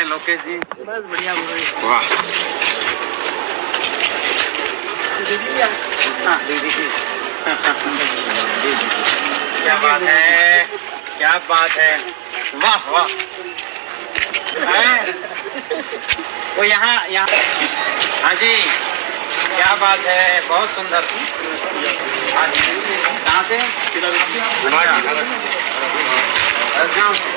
है लोकेश जी? बस बढ़िया। वाह, दीदी की क्या बात है, क्या बात है, वाह वाह। वो यहाँ हाँ जी, क्या बात है, बहुत सुंदर। हाँ जी, कहाँ से? गाँव से।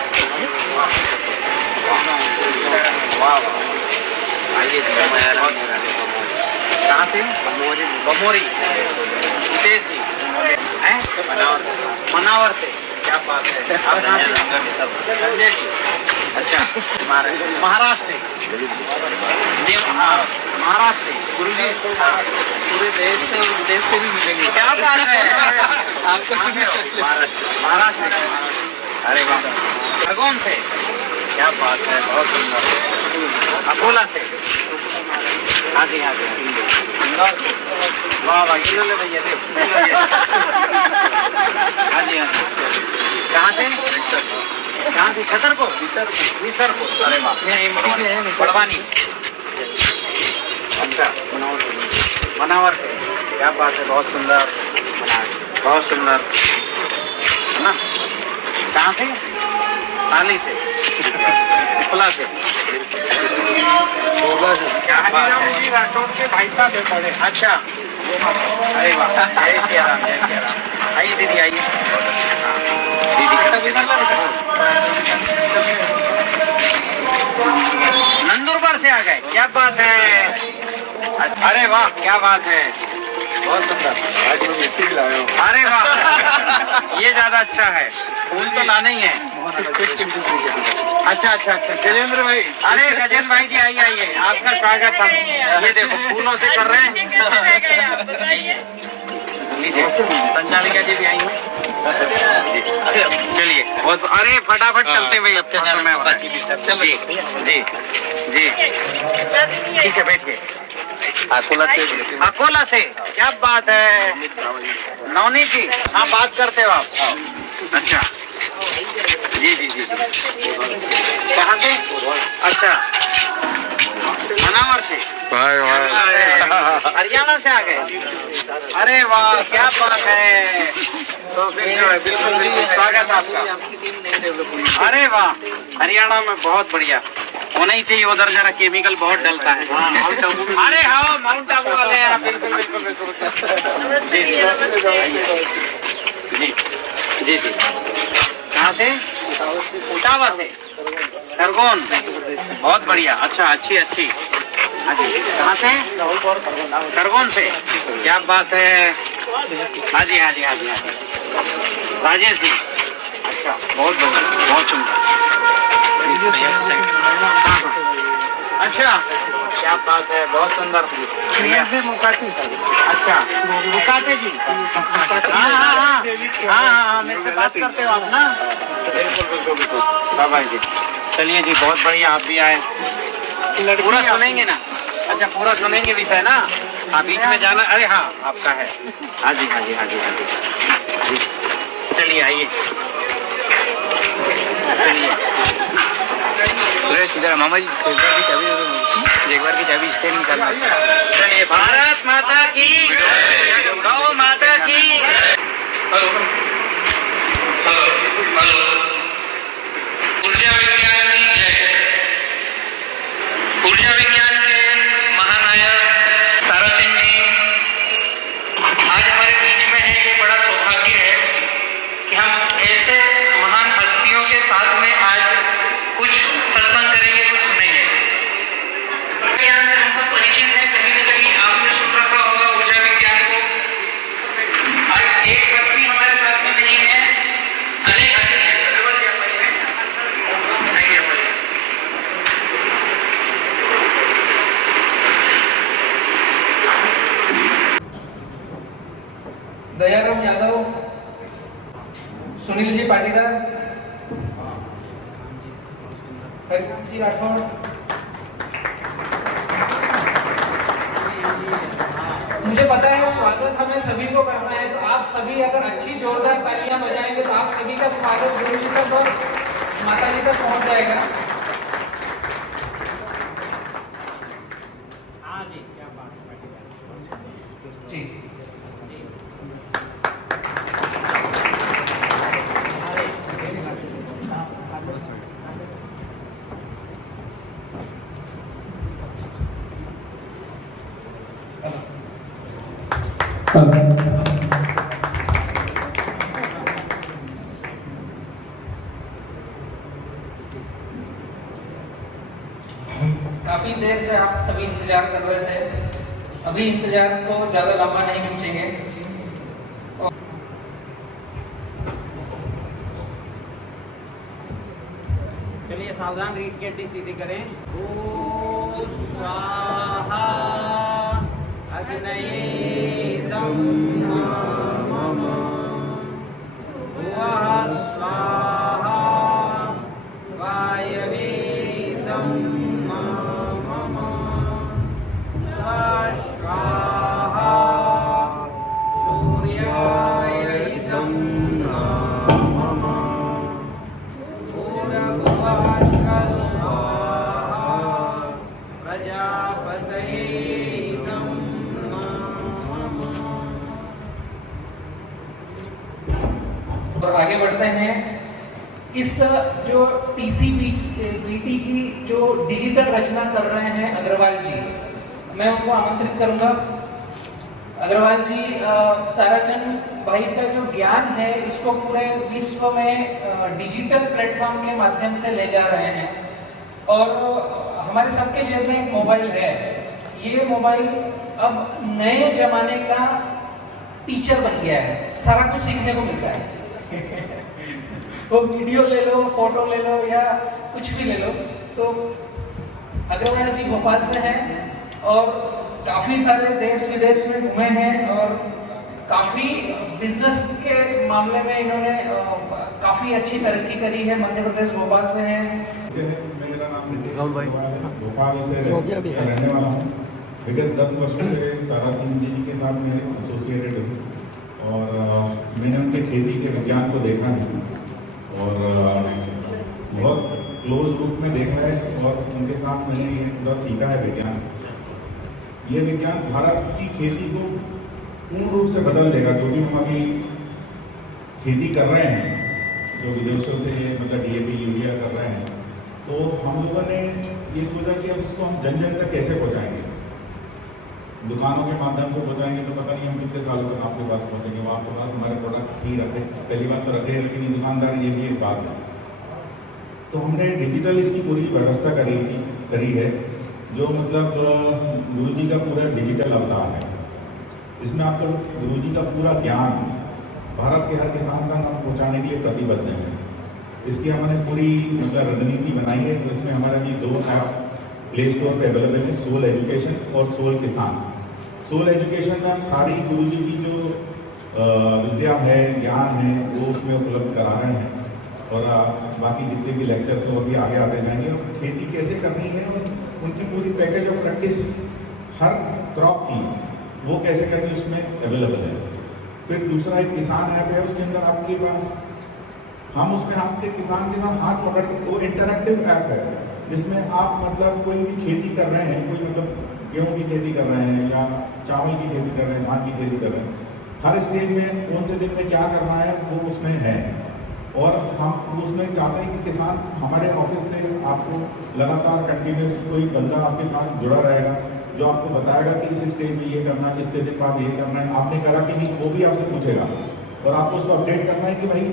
वाह वाह, आइए जी। कहाँ से? बमोरी देसी है, मनावर से। क्या बात है, आप कहाँ से? संजय जी, अच्छा, महाराष्ट्र से। हाँ, महाराष्ट्र से। गुरु जी पूरे देश से और विदेश से भी मिलेंगे। क्या बात है, आपको महाराष्ट्र से। अरे वाह, खरगोन से। क्या बात है, बहुत सुंदर। अकोला से। हाँ जी हाँ जी, इंदौर। वाह वाह, ये ले भैया, हाँ जी हाँ जी। कहाँ से? कहाँ से? छतरपुर, विसरपुर। अरे वाह, बड़वानी। अच्छा, मनावर से। क्या बात है, बहुत सुंदर, बहुत सुंदर, है ना? कहाँ से? ताली से, पिपला से। क्या बात है, राठौर के भाई साहब है पढ़े। अच्छा, अरे वाह, जय सिया राम, जय सिया राम। आइए दीदी, आइए दीदी। नंदुरबार से आ गए, क्या बात है। अरे वाह, क्या बात है, बहुत सुंदर। आज मैं मिट्टी भी लाया हूँ। अरे वाह, ये ज्यादा अच्छा है, फूल तो लाना ही है। अच्छा अच्छा अच्छा, गजेंद्र भाई। अरे गजेंद्र भाई जी, आइए आइए, आपका स्वागत हम ये देखो फूलों से कर रहे हैं। लीजिए, संचालिका जी भी आई हैं। चलिए, बहुत। अरे फटाफट चलते हैं भाई, अब जी जी जी, ठीक है, बैठिए। अकोला से। क्या बात है, नवनीत जी। हाँ, बात करते हो आप? अच्छा, जी जी जी। कहाँ से? अच्छा, मनावर से। हरियाणा से आ गए। अरे वाह, क्या बात है। तो फिर जो है, बिल्कुल बिल्कुल स्वागत आपका। अरे वाह, हरियाणा में बहुत बढ़िया होना ही चाहिए। उधर जरा केमिकल बहुत डलता है। अरे हाँ, माउंट आबू वाले हैं। बिल्कुल बिल्कुल बिल्कुल। जी जी जी। कहाँ से? उटावा से, खरगोन। बहुत बढ़िया, अच्छा, अच्छी अच्छी। कहाँ से? खरगोन से। क्या बात है, हाँ जी हाँ जी हाँ जी हाँ जी। राजेश जी, अच्छा, बहुत बढ़िया, बहुत सुंदर। अच्छा, क्या बात है, बहुत सुंदर। अच्छा, मुकाटे जी। हाँ हाँ हाँ हाँ, मेरे से बात करते हो आप ना? बिल्कुल बिल्कुल बिल्कुल, बाबा जी। चलिए जी, बहुत बढ़िया, आप भी आए। पूरा सुनेंगे ना? अच्छा, पूरा सुनेंगे विषय ना? हाँ, बीच में जाना। अरे हाँ, आपका है। हाँ जी हाँ जी हाँ जी हाँ जी जी। चलिए आइए, चलिए। इधर मामा जी, एक बार की चाबी स्टैंड निकालना। चलिए, भारत माता की, गौ माता की। Hello hello hello. ऊर्जा विज्ञान की जय। ऊर्जा विज्ञान के महानायक ताराचंद जी आज हमारे बीच में है। ये बड़ा सौभाग्य है कि हम ऐसे महान हस्तियों के साथ में आज कुछ सत्संग करेंगे, कुछ सुनेंगे। विज्ञान से हम सब परिचित हैं, कहीं न कहीं आपने सुन रखा होगा ऊर्जा विज्ञान को। आज एक हस्ती हमारे साथ में नहीं है, अनेक हस्ती है। दयाराम यादव, सुनील जी पाटीदार, हरिराम जी राठौर, मुझे पता है स्वागत हमें सभी को करना है, तो आप सभी अगर अच्छी जोरदार तालियां बजाएंगे तो आप सभी का स्वागत गुरु जी तक और माता जी तक पहुंच जाएगा। काफी देर से आप सभी इंतजार कर रहे थे, अभी इंतजार को ज्यादा लंबा नहीं खींचेंगे। चलिए सावधान, रीड की हड्डी सीधी करें। ओ स्वाहा अग्नये दम मम, भुवः स्वाहा वायवे दम मम, स्वाहा सूर्याय दम मम, भूर्भुवः स्वाहा प्रजापतये दम मम। और आगे बढ़ते हैं। इस जो टीसीबीटी की जो डिजिटल रचना कर रहे हैं अग्रवाल जी, मैं उनको आमंत्रित करूंगा। अग्रवाल जी ताराचंद भाई का जो ज्ञान है इसको पूरे विश्व में डिजिटल प्लेटफॉर्म के माध्यम से ले जा रहे हैं, और हमारे सबके जेब में एक मोबाइल है। ये मोबाइल अब नए जमाने का टीचर बन गया है, सारा कुछ सीखने को मिलता है। वो वीडियो ले लो, फोटो ले लो, या कुछ भी ले लो। तो अग्रवाल जी भोपाल से हैं और काफी सारे देश विदेश में घूमे हैं, और काफी बिजनेस के मामले में इन्होंने काफी अच्छी तरक्की करी है। मध्य प्रदेश भोपाल से हैं। मेरा नाम राहुल भाई, भोपाल से रहने वाला हूँ। विगत 10 वर्षों से ताराचंद जी के साथ मैं एसोसिएटेड हूँ, और मैंने उनके खेती के विज्ञान को देखा है और बहुत क्लोज रूप में देखा है, और उनके साथ मैंने ये पूरा सीखा है विज्ञान। ये विज्ञान भारत की खेती को पूर्ण रूप से बदल देगा। जो भी हम अभी खेती कर रहे हैं, जो विदेशों से मतलब डीएपी यूरिया कर रहे हैं, तो हम लोगों ने ये सोचा कि अब इसको हम जन जन तक कैसे पहुँचाएंगे। दुकानों के माध्यम से पहुँचाएंगे तो पता नहीं हम कितने सालों तक आपके पास पहुँचेंगे। वो आपके पास हमारे प्रोडक्ट ही रखे, पहली बात तो रखे, लेकिन ये दुकानदार ये भी एक बात है। तो हमने डिजिटल इसकी पूरी व्यवस्था करी है, जो मतलब गुरु जी का पूरा डिजिटल अवतार है। इसमें आपको गुरु जी का पूरा ज्ञान भारत के हर किसान तक हम पहुँचाने के लिए प्रतिबद्ध हैं। इसकी हमने पूरी मतलब रणनीति बनाई है। तो इसमें हमारे लिए 2 ऐप प्ले स्टोर पे अवेलेबल है, सोल एजुकेशन और सोल किसान। सोल एजुकेशन में हम सारी गुरु जी की जो विद्या है, ज्ञान है, वो उसमें उपलब्ध करा रहे हैं, और बाकी जितने भी लेक्चर्स हैं वो भी आगे आते जाएंगे। और खेती कैसे करनी है और उनकी पूरी package of practice her crop की वो कैसे करनी उसमें अवेलेबल है। फिर दूसरा एक किसान ऐप है, उसके अंदर आपके पास हम उसमें आपके किसान के साथ हाथ पकड़ के, वो इंटरैक्टिव ऐप है जिसमें आप मतलब कोई भी खेती कर रहे हैं, कोई मतलब गेहूं की खेती कर रहे हैं या चावल की खेती कर रहे हैं, धान की खेती कर रहे हैं, हर स्टेज में कौन से दिन में क्या करना है वो उसमें है। और हम उसमें चाहते हैं कि किसान हमारे ऑफिस से आपको लगातार कंटिन्यूस कोई बंदा आपके साथ जुड़ा रहेगा, जो आपको बताएगा कि इस स्टेज में ये करना है, इतने दिन बाद ये करना है, आपने करा कि नहीं, वो भी आपसे पूछेगा और आपको उसको अपडेट करना है कि भाई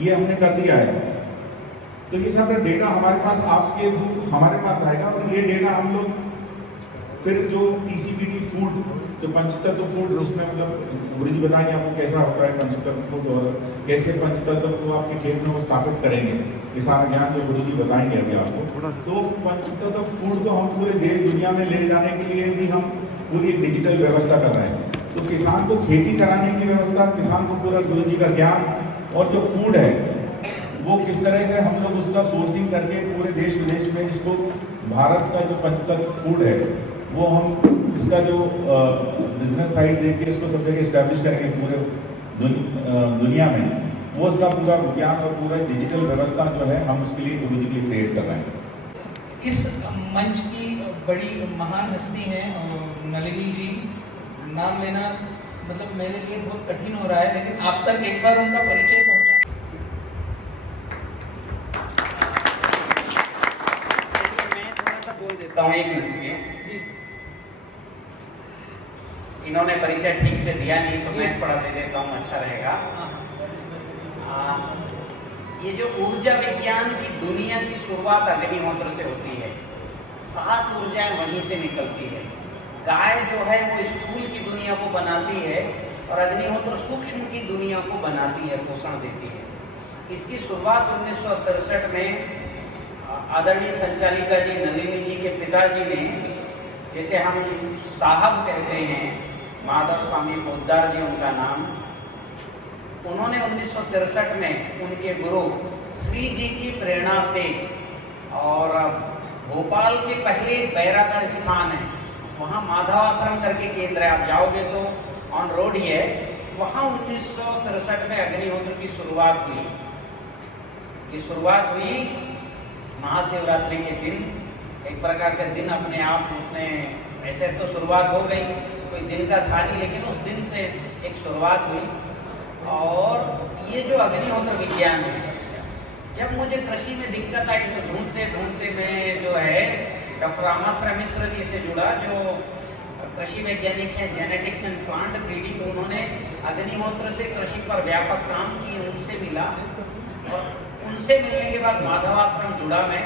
ये हमने कर दिया है। तो ये सब डेटा हमारे पास आपके थ्रू हमारे पास आएगा, और ये डेटा हम लोग फिर जो टीसीबीटी फूड, जो पंचतत्व फूड, उसमें मतलब गुरु जी बताएंगे आपको कैसा होता है पंचतत्व फूड और कैसे पंचतत्व को आपके खेत में वो स्थापित करेंगे। ये सारा ज्ञान जो गुरु जी बताएंगे अभी आपको। तो पंचतत्व फूड को हम पूरे देश दुनिया में ले जाने के लिए भी हम पूरी एक डिजिटल व्यवस्था कर रहे हैं। तो किसान को खेती कराने की व्यवस्था, किसान को पूरा गुरु जी का ज्ञान, और जो फूड है वो किस तरह से हम लोग उसका सोर्सिंग करके पूरे देश विदेश में इसको भारत का जो पंचतत्व फूड है वो हम इसका जो बिजनेस साइड देख के इसको सब जगह इस्टेब्लिश करेंगे पूरे दुनिया में। वो उसका पूरा विज्ञान और पूरा डिजिटल व्यवस्था जो है हम उसके लिए गुरु जी के लिए क्रिएट कर रहे हैं। इस मंच की बड़ी महान हस्ती है नलिनी जी, नाम लेना मतलब मेरे लिए बहुत कठिन हो रहा है, लेकिन आप तक एक बार उनका परिचय पहुंचा। मैं थोड़ा सा बोल देता हूँ, 1 मिनट में। इन्होंने परिचय ठीक से दिया नहीं तो मैं थोड़ा दे देता हूँ, अच्छा रहेगा। ये जो ऊर्जा विज्ञान की दुनिया की शुरुआत अग्निहोत्र से होती है। 7 ऊर्जाएं वहीं से निकलती है। गाय जो है वो स्थूल की दुनिया को बनाती है और अग्निहोत्र सूक्ष्म की दुनिया को बनाती है, पोषण देती है। इसकी शुरुआत 1963 में आदरणीय संचालिका जी नलिनी जी के पिताजी ने, जिसे हम साहब कहते हैं, माधव स्वामी पोद्दार जी उनका नाम, उन्होंने 1963 में उनके गुरु श्री जी की प्रेरणा से, और भोपाल के पहले बैरागढ़ स्थान है, वहाँ माधव आश्रम करके केंद्र है, आप जाओगे तो ऑन रोड ही है, वहाँ 1963 में अग्निहोत्र की शुरुआत हुई। ये शुरुआत हुई महाशिवरात्रि के दिन, एक प्रकार का दिन अपने आप में, ऐसे तो शुरुआत हो गई, कोई दिन का था नहीं, लेकिन उस दिन से एक शुरुआत हुई। और ये जो अग्निहोत्र विज्ञान है, जब मुझे कृषि में दिक्कत आई तो ढूंढते ढूंढते मैं जो है डॉक्टर रामाश्रय मिश्र जी से जुड़ा, जो कृषि वैज्ञानिक हैं, जेनेटिक्स एंड प्लांट ब्रीडिंग, तो उन्होंने अग्निहोत्र से कृषि पर व्यापक काम किए, उनसे मिला, और उनसे मिलने के बाद माधव आश्रम जुड़ा मैं,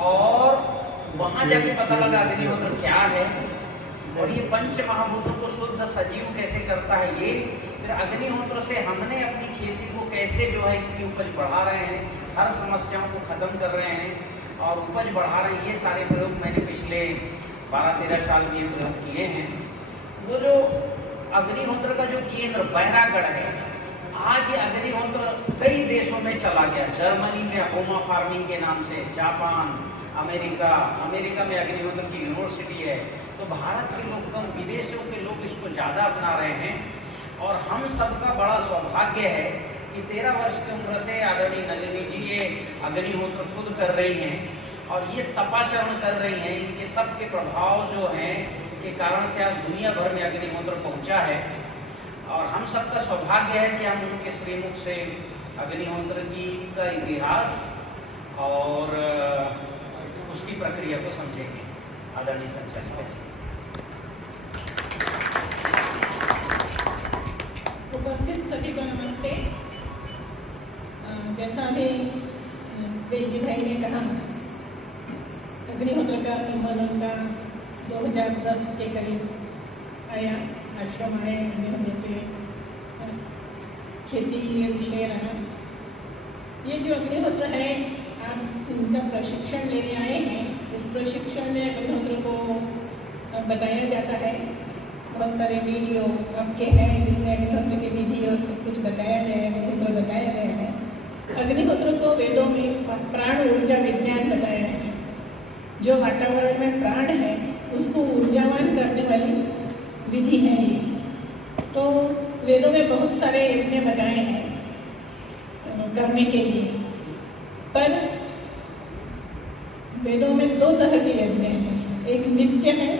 और वहाँ जाके पता लगा अग्निहोत्र क्या है और ये पंच महाभूतों को शुद्ध सजीव कैसे करता है। ये फिर अग्निहोत्र से हमने अपनी खेती को कैसे जो है इसकी उपज बढ़ा रहे हैं, हर समस्याओं को खत्म कर रहे हैं और उपज बढ़ा रहे हैं, ये सारे प्रयोग मैंने पिछले 12-13 साल में प्रयोग किए हैं। वो जो अग्निहोत्र का जो केंद्र बैरागढ़ है, आज ये अग्निहोत्र कई देशों में चला गया। जर्मनी में होमा फार्मिंग के नाम से, जापान, अमेरिका में अग्निहोत्र की यूनिवर्सिटी है। तो भारत के लोग कम, विदेशों के लोग इसको ज़्यादा अपना रहे हैं। और हम सबका बड़ा सौभाग्य है कि 13 वर्ष की उम्र से आदरणीय नलिनी जी ये अग्निहोत्र खुद कर रही हैं और ये तपाचरण कर रही हैं। इनके तप के प्रभाव जो हैं के कारण से आज दुनिया भर में अग्निहोत्र पहुंचा है। और हम सबका सौभाग्य है कि हम उनके श्रीमुख से अग्निहोत्र जी का इतिहास और उसकी प्रक्रिया को समझेंगे। आदरणीय संचालिका जी। उपस्थित सभी को नमस्ते। जैसा अभी बेजी भाई ने कहा, अग्निहोत्र का संबंध उनका 2010 के करीब आया, आश्रम आए, अग्निहोत्र से खेती ये विषय रहा। ये जो अग्निहोत्र है, आप इनका प्रशिक्षण लेने आए हैं। इस प्रशिक्षण में अग्निहोत्र को बताया जाता है। बहुत सारे वीडियो आपके हैं जिसमें अग्निहोत्र की विधि और सब कुछ बताया गया है, अग्निहोत्र बताया गया है। अग्निहोत्र को वेदों में प्राण ऊर्जा विज्ञान बताया है। जो वातावरण में प्राण है उसको ऊर्जावान करने वाली विधि है ये। तो वेदों में बहुत सारे यज्ञ बताए हैं करने के लिए, पर वेदों में 2 तरह के यज्ञ हैं, एक नित्य है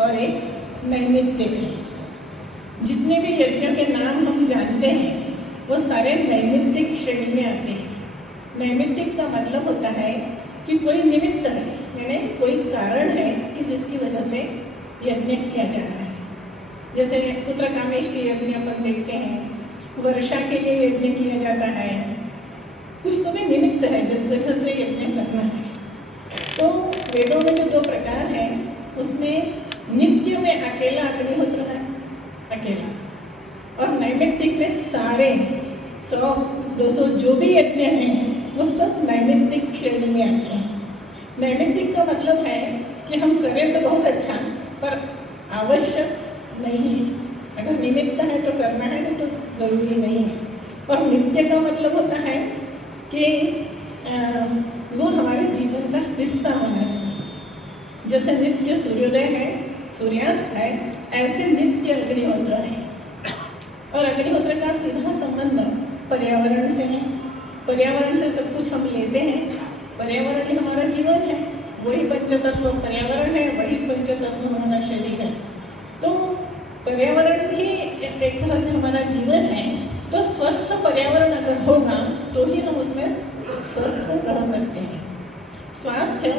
और एक नैमित्तिक है। जितने भी यज्ञों के नाम हम जानते हैं वो सारे नैमित्तिक श्रेणी में आते हैं। नैमित्तिक का मतलब होता है कि कोई निमित्त है, यानी कोई कारण है कि जिसकी वजह से यज्ञ किया जा रहा है। जैसे पुत्रकामेष्टि यज्ञ अपन देखते हैं, वर्षा के लिए यज्ञ किया जाता है, कुछ तो भी निमित्त है जिस वजह से यज्ञ करना है। तो वेदों में जो 2 प्रकार हैं उसमें नित्य में अकेला अग्निहोत्र है, अकेला, और नैमित्तिक में सारे 100-200 जो भी यज्ञ हैं वो सब नैमित्तिक श्रेणी में आते हैं। नैमित्तिक का मतलब है कि हम करें तो बहुत अच्छा, पर आवश्यक नहीं है। अगर निमित्त है तो करना है, तो ज़रूरी नहीं है। और नित्य का मतलब होता है कि वो हमारे जीवन का हिस्सा होना चाहिए। जैसे नित्य सूर्योदय है, सूर्यास्त है, ऐसे नित्य अग्निहोत्र है। और अग्निहोत्र का सीधा संबंध पर्यावरण से है। पर्यावरण से सब कुछ हम लेते हैं, पर्यावरण ही हमारा जीवन है, वही पंचतत्व पर्यावरण है, वही पंचतत्व हमारा शरीर है। तो पर्यावरण ही एक तरह से हमारा जीवन है। तो स्वस्थ पर्यावरण अगर होगा तो ही हम उसमें स्वस्थ रह सकते हैं। स्वास्थ्य,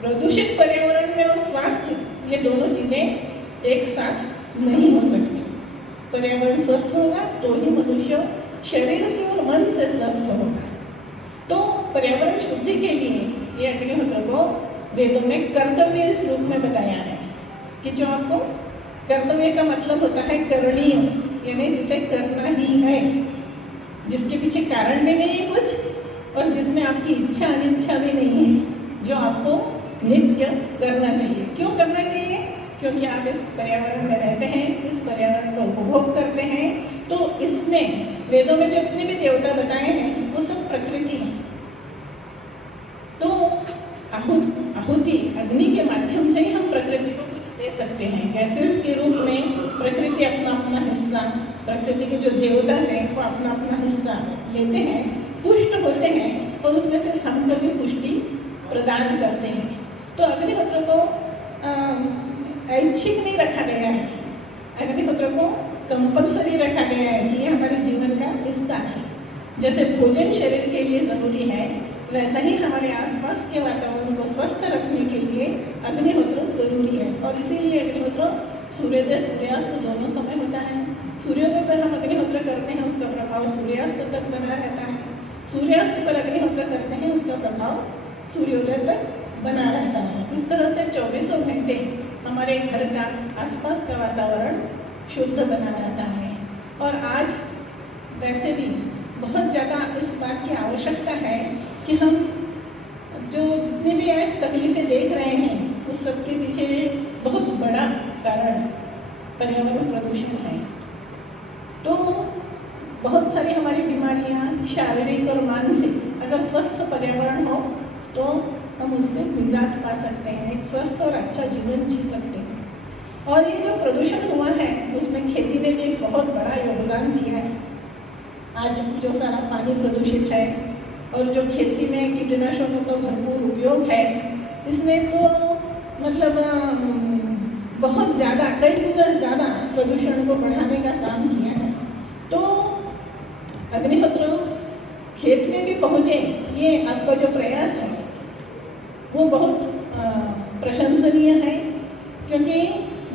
प्रदूषित पर्यावरण में और स्वास्थ्य, ये दोनों चीज़ें एक साथ नहीं हो सकती। पर्यावरण स्वस्थ होगा तो ही मनुष्य शरीर से और मन से स्वस्थ होगा। तो पर्यावरण शुद्धि के लिए ये अग्निहोत्र को वेदों में कर्तव्य इस रूप में बताया है कि जो आपको कर्तव्य का मतलब होता है करणीय, यानी जिसे करना ही है, जिसके पीछे कारण भी नहीं है कुछ और जिसमें आपकी इच्छा अनिच्छा भी नहीं है, जो आपको नित्य करना चाहिए। क्यों करना चाहिए? क्योंकि आप इस पर्यावरण में रहते हैं, इस पर्यावरण का उपभोग करते हैं। तो इसमें वेदों में जो जितने भी देवता बताए हैं वो सब प्रकृति है। तो आहुति अग्नि के माध्यम से ही हम प्रकृति को कुछ दे सकते हैं। गैसेस के रूप में प्रकृति अपना अपना हिस्सा, प्रकृति के जो देवता हैं वो अपना अपना हिस्सा लेते हैं, पुष्ट होते हैं और उसमें फिर हम कभी पुष्टि प्रदान करते हैं। तो अग्निहोत्र को ऐच्छिक नहीं रखा गया है, अग्निहोत्र को कंपल्सरी रखा गया है कि ये हमारे जीवन का हिस्सा है। जैसे भोजन शरीर के लिए ज़रूरी है, वैसा ही हमारे आसपास के वातावरण को स्वस्थ रखने के लिए अग्निहोत्र जरूरी है। और इसीलिए अग्निहोत्र सूर्योदय सूर्यास्त दोनों समय होता है। सूर्योदय पर हम अग्निहोत्र करते हैं, उसका प्रभाव सूर्यास्त तक बना रहता है। सूर्यास्त पर अग्निहोत्र करते हैं, उसका प्रभाव सूर्योदय तक बना रहता है। इस तरह से 24 घंटे हमारे घर का आसपास का वातावरण शुद्ध बना रहता है। और आज वैसे भी बहुत ज़्यादा इस बात की आवश्यकता है कि हम जो जितनी भी आज तकलीफ़ें देख रहे हैं उस सब के पीछे बहुत बड़ा कारण पर्यावरण प्रदूषण है। तो बहुत सारी हमारी बीमारियां शारीरिक और मानसिक, अगर स्वस्थ पर्यावरण हो तो हम उससे निजात पा सकते हैं, एक स्वस्थ और अच्छा जीवन जी सकते हैं। और ये जो प्रदूषण हुआ है उसमें खेती ने भी बहुत बड़ा योगदान दिया है। आज जो सारा पानी प्रदूषित है और जो खेती में कीटनाशकों का भरपूर उपयोग है, इसने तो मतलब बहुत ज़्यादा, कई गुना ज़्यादा प्रदूषण को बढ़ाने का काम किया है। तो अग्निहोत्र खेत में भी पहुँचे, ये आपका जो प्रयास है वो बहुत प्रशंसनीय है। क्योंकि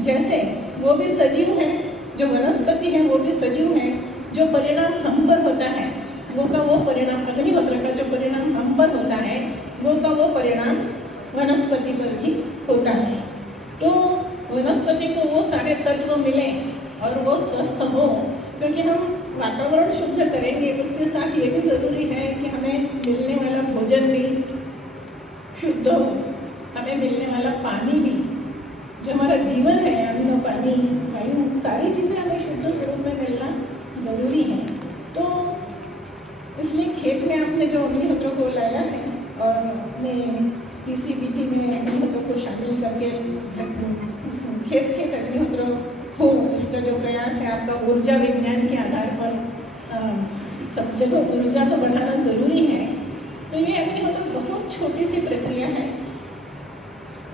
जैसे वो भी सजीव है, जो वनस्पति है वो भी सजीव है, जो परिणाम हम पर होता है वो का वो परिणाम, अग्निहोत्र का जो परिणाम हम पर होता है वो का वो परिणाम वनस्पति पर भी होता है। तो वनस्पति को वो सारे तत्व मिले और वो स्वस्थ हो। क्योंकि हम वातावरण शुद्ध करेंगे, उसके साथ ये भी ज़रूरी है कि हमें मिलने वाला भोजन भी शुद्ध हो, हमें मिलने वाला पानी भी, जो हमारा जीवन है, अन्न पानी वायु सारी चीज़ें हमें शुद्ध स्वरूप में मिलना ज़रूरी है। तो इसलिए खेत में आपने जो अग्निहोत्र को लाया है और अपने TCBT में अग्निहोत्र को शामिल करके खेत खेत अग्निहोत्र हो, इसका जो प्रयास है आपका ऊर्जा विज्ञान के आधार पर सब जगह ऊर्जा को बढ़ाना ज़रूरी है। तो ये अग्निहोत्र बहुत छोटी सी प्रक्रिया है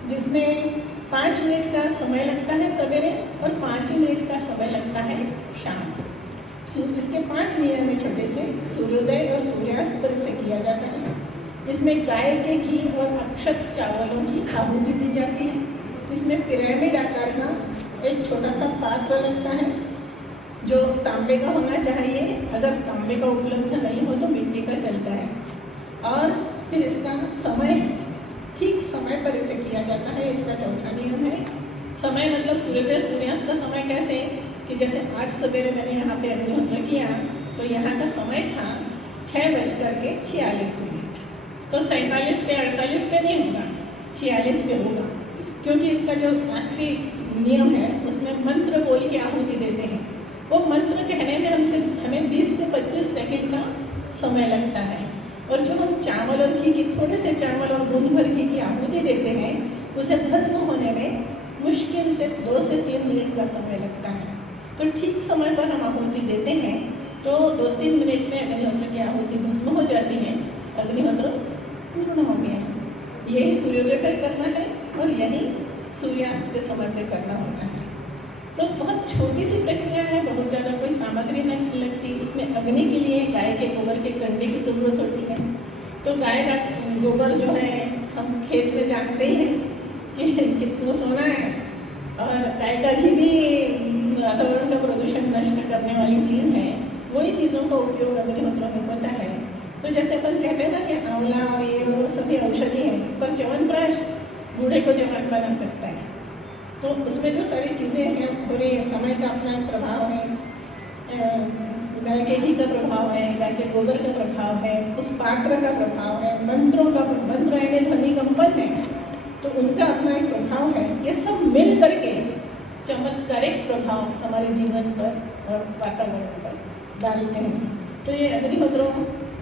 जिसमें 5 मिनट का समय लगता है सवेरे और 5 मिनट का समय लगता है शाम। इसके 5 नियम में छोटे से सूर्योदय और सूर्यास्त पर इसे किया जाता है। इसमें गाय के घी और अक्षत चावलों की आहुति दी जाती है। इसमें पिरामिड आकार का एक छोटा सा पात्र लगता है जो तांबे का होना चाहिए, अगर तांबे का उपलब्ध नहीं हो तो मिट्टी का चलता है। और फिर इसका समय ठीक समय पर इसे किया जाता है। इसका चौथा नियम है समय, मतलब सूर्योदय सूर्यास्त का समय कैसे कि जैसे आज सवेरे मैंने यहाँ पे अग्निहोत्र किया तो यहाँ का समय था 6:46। तो 47 पे 48 पे नहीं होगा, 46 पे होगा। क्योंकि इसका जो आखिरी नियम है उसमें मंत्र बोल के आहुति देते हैं। वो मंत्र कहने में हमें 20 से 25 सेकंड का समय लगता है। और जो हम चावल और घी की, थोड़े से चावल और गुण भर घी की आहुति देते हैं, उसे भस्म होने में मुश्किल से 2 से 3 मिनट का समय लगता है। तो ठीक समय पर हम आहुति देते हैं तो 2-3 मिनट में अग्निहोत्र की आहुति भस्म हो जाती है, अग्निहोत्र पूर्ण हो गया। यही सूर्योदय पर करना है और यही सूर्यास्त के समय पर करना होता है। तो बहुत छोटी सी प्रक्रिया है, बहुत ज़्यादा कोई सामग्री नहीं लगती। इसमें अग्नि के लिए गाय के गोबर के कंडे की ज़रूरत होती है। तो गाय का गोबर जो है हम खेत में जानते ही हैं कि कितना सोना है, और गाय का घी भी करने वाली चीज़ है, वही चीज़ों का उपयोग अग्निहोत्र में होता है। तो जैसे अपन कहते हैं ना कि आंवला और ये और वो सभी औषधि है, पर च्यवनप्राश बूढ़े को जवान बना सकता है। तो उसमें जो सारी चीज़ें हैं, थोड़े समय का अपना एक प्रभाव है, गाय के घी का प्रभाव है, गाय के गोबर का प्रभाव है, उस पात्र का प्रभाव है, मंत्रों का, मंत्र यानी ध्वनि कंपन है, तो उनका अपना एक प्रभाव है। ये सब मिल करके चमत्कारिक प्रभाव हमारे जीवन पर और वातावरण पर डालते हैं। तो ये अग्निहोत्रों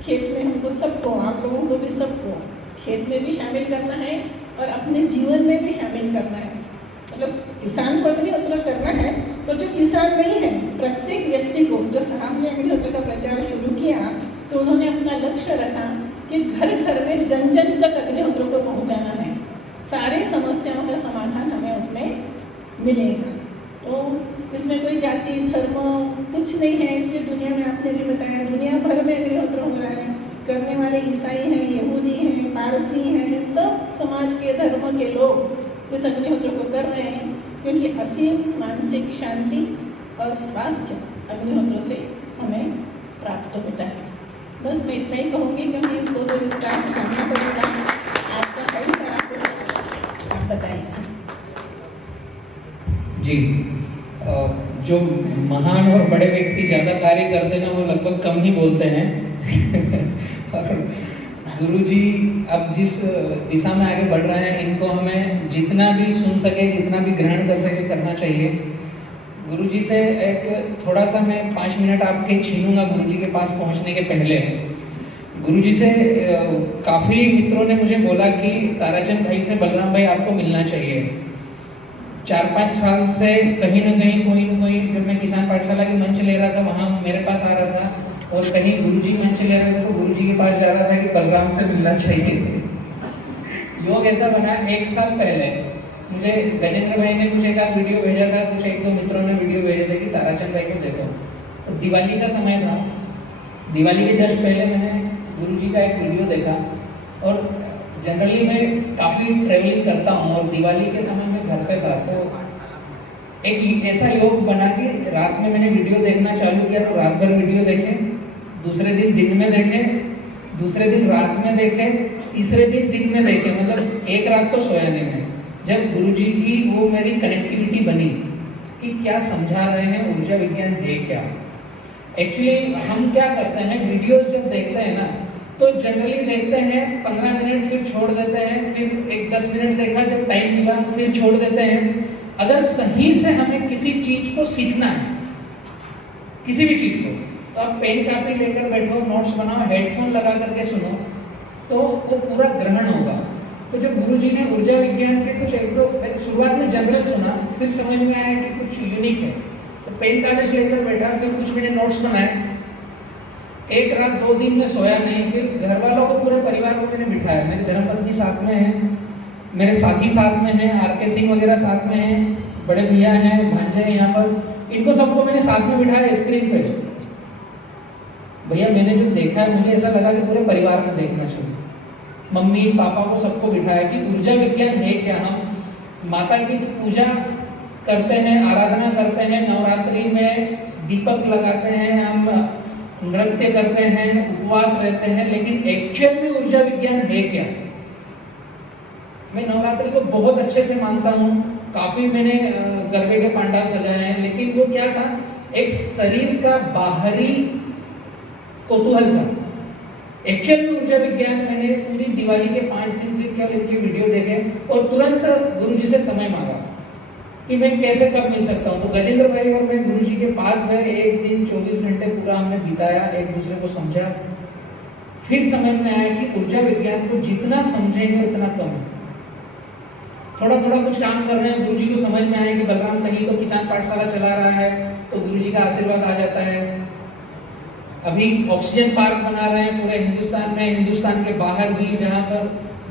खेत में हमको सबको, आप लोगों को भी सबको खेत में भी शामिल करना है और अपने जीवन में भी शामिल करना है। मतलब किसान को अग्निहोत्र करना है, तो जो किसान नहीं है, प्रत्येक व्यक्ति को, जो साहब ने अग्निहोत्र का प्रचार शुरू किया तो उन्होंने अपना लक्ष्य रखा कि घर घर में जन जन तक अग्निहोत्र को पहुंचाना है। सारी समस्याओं का समाधान हमें उसमें मिलेगा। तो इसमें कोई जाति धर्म कुछ नहीं है, इसलिए दुनिया में आपने भी बताया दुनिया भर में अग्निहोत्र हो रहा है। करने वाले ईसाई हैं, यहूदी हैं, पारसी हैं, सब समाज के धर्म के लोग इस अग्निहोत्र को कर रहे हैं, क्योंकि असीम मानसिक शांति और स्वास्थ्य अग्निहोत्र से हमें प्राप्त होता है। बस मैं इतना ही कहूँगी, क्योंकि इसको तो विस्तार से करना पड़ेगा। आपका कई सारा कुछ आप बताइए जी। जो महान और बड़े व्यक्ति ज़्यादा कार्य करते हैं ना, वो लगभग कम ही बोलते हैं और गुरुजी अब जिस दिशा में आगे बढ़ रहे हैं, इनको हमें जितना भी सुन सके, जितना भी ग्रहण कर सके, करना चाहिए। गुरुजी से एक थोड़ा सा मैं 5 मिनट आपके छीनूंगा गुरुजी के पास पहुंचने के पहले। गुरुजी से काफ़ी मित्रों ने मुझे बोला कि ताराचंद भाई से बलराम भाई आपको मिलना चाहिए। 4-5 साल से कहीं ना कहीं कोई न कोई, जब मैं किसान पाठशाला की मंच ले रहा था वहाँ मेरे पास आ रहा था, और कहीं गुरुजी मंच ले रहे थे तो गुरुजी के पास जा रहा था कि बलराम से मिलना चाहिए। योग ऐसा बना, 1 साल पहले मुझे गजेंद्र भाई ने कुछ एक आध वीडियो भेजा था, कुछ 1-2 मित्रों ने वीडियो भेजे थे कि ताराचंद भाई को देखो। तो दिवाली का समय था, दिवाली के जस्ट पहले मैंने गुरुजी का एक वीडियो देखा। और जनरली मैं काफ़ी ट्रेवलिंग करता हूँ और दिवाली के समय में घर पे था, तो एक ऐसा योग बना कि रात में मैंने वीडियो देखना चालू किया। तो रात भर वीडियो देखे, दूसरे दिन में देखे, दूसरे दिन रात में देखे, तीसरे दिन में देखे, मतलब एक रात तो सोया नहीं मैं। जब गुरुजी की वो मेरी कनेक्टिविटी बनी कि क्या समझा रहे हैं, ऊर्जा विज्ञान है क्या। एक्चुअली हम क्या करते हैं, वीडियोस जब देखते हैं ना, तो जनरली देखते हैं 15 मिनट, फिर छोड़ देते हैं, फिर एक 10 मिनट देखा, जब टाइम मिला फिर छोड़ देते हैं। अगर सही से हमें किसी चीज को सीखना है, किसी भी चीज को, तो आप पेन कापी लेकर बैठो, नोट्स बनाओ, हेडफोन लगा करके सुनो, तो वो पूरा ग्रहण होगा। तो जब गुरुजी ने ऊर्जा विज्ञान के कुछ 1-2 शुरुआत में जनरल सुना, फिर समझ में आया कि कुछ यूनिक है, तो पेन कागज लेकर बैठा, फिर कुछ मैंने नोट्स बनाए। एक रात 2 दिन में सोया नहीं, फिर घर वालों को, पूरे परिवार को मैंने बिठाया। मेरे धर्मपत्नी साथ में है, मेरे साथी साथ में हैं, आर.के. सिंह वगैरह साथ में हैं, बड़े भैया हैं, भांजे हैं यहाँ पर, इनको सबको मैंने साथ में बिठाया स्क्रीन पे। भैया मैंने जो देखा है, मुझे ऐसा लगा कि पूरे परिवार में देखना चाहिए। मम्मी पापा को सबको बिठाया कि ऊर्जा विज्ञान है क्या। हम माता की पूजा करते हैं, आराधना करते हैं, नवरात्रि में दीपक लगाते हैं, हम नृत्य करते हैं, उपवास रहते हैं, लेकिन एक्चुअल में ऊर्जा विज्ञान है क्या। मैं नवरात्रि को बहुत अच्छे से मानता हूँ, काफी मैंने गरबे के पंडाल सजाए हैं, लेकिन वो क्या था, एक शरीर का बाहरी कौतूहल था। एक्चुअल में ऊर्जा विज्ञान मैंने पूरी दिवाली के 5 दिन फिर क्या लेके वीडियो देखे और तुरंत गुरुजी से समय मांगा कि मैं कैसे कब मिल सकता हूँ। तो गजेंद्र भाई और मैं गुरुजी के पास गए, 1 दिन 24 घंटे पूरा हमने बिताया, एक दूसरे को समझा। फिर समझ में आया कि ऊर्जा विज्ञान को जितना समझेंगे उतना कम है। थोड़ा थोड़ा कुछ काम कर रहे हैं, गुरुजी को समझ में आया कि बलराम कहीं तो किसान पाठशाला चला रहा है, तो गुरुजी का आशीर्वाद आ जाता है। अभी ऑक्सीजन पार्क बना रहे हैं पूरे हिंदुस्तान में, हिंदुस्तान के बाहर भी, जहाँ पर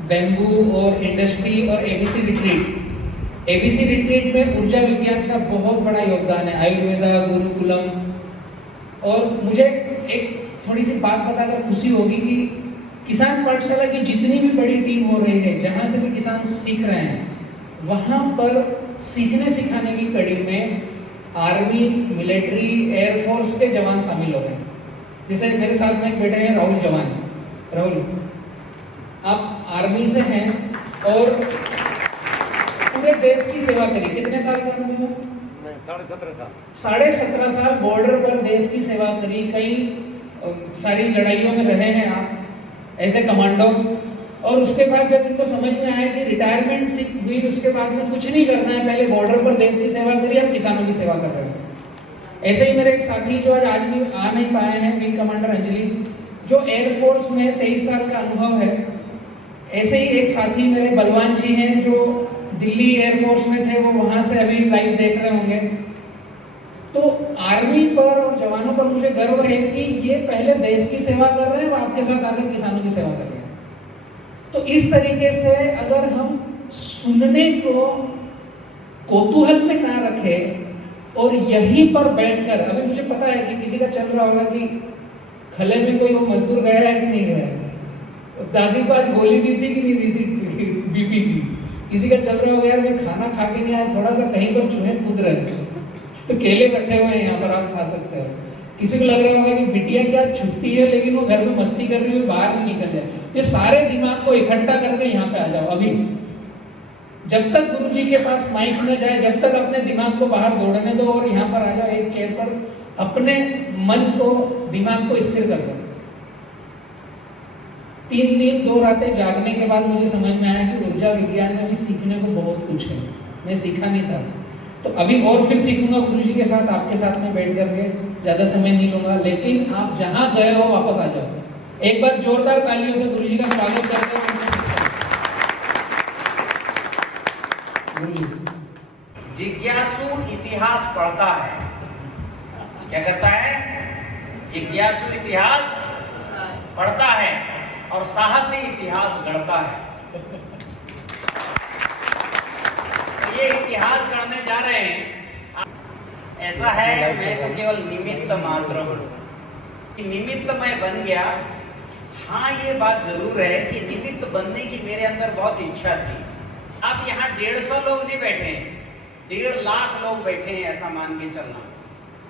बैम्बू और इंडस्ट्री और एबीसी रिट्रीट, एबीसी रिट्रीट में ऊर्जा विज्ञान का बहुत बड़ा योगदान है, आयुर्वेदा, गुरुकुलम। और मुझे एक थोड़ी सी बात बताकर खुशी होगी कि किसान पाठशाला की जितनी भी बड़ी टीम हो रही है, जहाँ से भी किसान सीख रहे हैं, वहाँ पर सीखने सिखाने की कड़ी में आर्मी, मिलिट्री, एयरफोर्स के जवान शामिल हो गए। जैसे मेरे साथ में एक बेटे हैं राहुल जवान। राहुल, आप आर्मी से हैं और पूरे देश की सेवा करी। कितने साल का अनुभव? 17.5 साल। 17.5 साल बॉर्डर पर देश की सेवा करी। कई सारी लड़ाइयों में रहे हैं आप एज ए कमांडो। और उसके बाद जब इनको समझ में आया कि रिटायरमेंट सीख भी उसके बाद में कुछ नहीं करना है, पहले बॉर्डर पर देश की सेवा करी, अब किसानों की सेवा कर रहे हैं। ऐसे ही मेरे एक साथी जो आज नहीं आ नहीं पाए हैं, विंग कमांडर अंजलि, जो एयरफोर्स में 23 साल का अनुभव है। ऐसे ही एक साथी मेरे बलवान जी हैं जो दिल्ली एयरफोर्स में थे, वो वहां से अभी लाइव देख रहे होंगे। तो आर्मी पर और जवानों पर मुझे गर्व है कि ये पहले देश की सेवा कर रहे हैं और आपके साथ आकर किसानों की सेवा कर रहे हैं। तो इस तरीके से अगर हम सुनने को कौतूहल में ना रखें और यहीं पर बैठकर, अभी मुझे पता है कि किसी का चल रहा होगा कि खले में कोई वो मजदूर गया है कि नहीं गया है, दादी को आज गोली दी थी कि नहीं दी थी बीपी की, किसी का चल रहा होगा यार मैं खाना खा के नहीं आया, थोड़ा सा कहीं पर चूहे कूद रहे हैं तो केले रखे हुए हैं यहाँ पर, आप खा सकते हैं। किसी को लग रहा होगा कि बिटिया क्या छुट्टी है लेकिन वो घर में मस्ती कर रही है, बाहर नहीं निकल जाए। ये सारे दिमाग को इकट्ठा करके यहाँ पे आ जाओ अभी। जब तक गुरुजी के पास माइक न जाए, जब तक अपने दिमाग को बाहर दौड़ने दो और यहाँ पर आ जाओ एक चेयर पर, अपने मन को, दिमाग को स्थिर कर दो। 3 दिन 2 रातें जागने के बाद मुझे समझ में आया कि ऊर्जा विज्ञान में भी सीखने को बहुत कुछ है, मैं सीखा नहीं था। तो अभी और फिर सीखूंगा गुरुजी के साथ, आपके साथ में बैठ करके, ज्यादा समय नहीं लूंगा। लेकिन आप जहां गए हो वापस आ जाओ। एक बार जोरदार तालियों से गुरुजी का स्वागत करते हैं। जिज्ञासु इतिहास पढ़ता है। क्या करता है? जिज्ञासु इतिहास पढ़ता है और साहसी इतिहास गढ़ता है। ये इतिहास गढ़ने जा रहे हैं। ऐसा है, मैं तो केवल निमित्त मात्र हूं। निमित्त मैं बन गया। हाँ, ये बात जरूर है कि निमित्त बनने की मेरे अंदर बहुत इच्छा थी। अब यहाँ 150 लोग नहीं बैठे हैं, 1.5 लाख लोग बैठे हैं, ऐसा मान के चलना।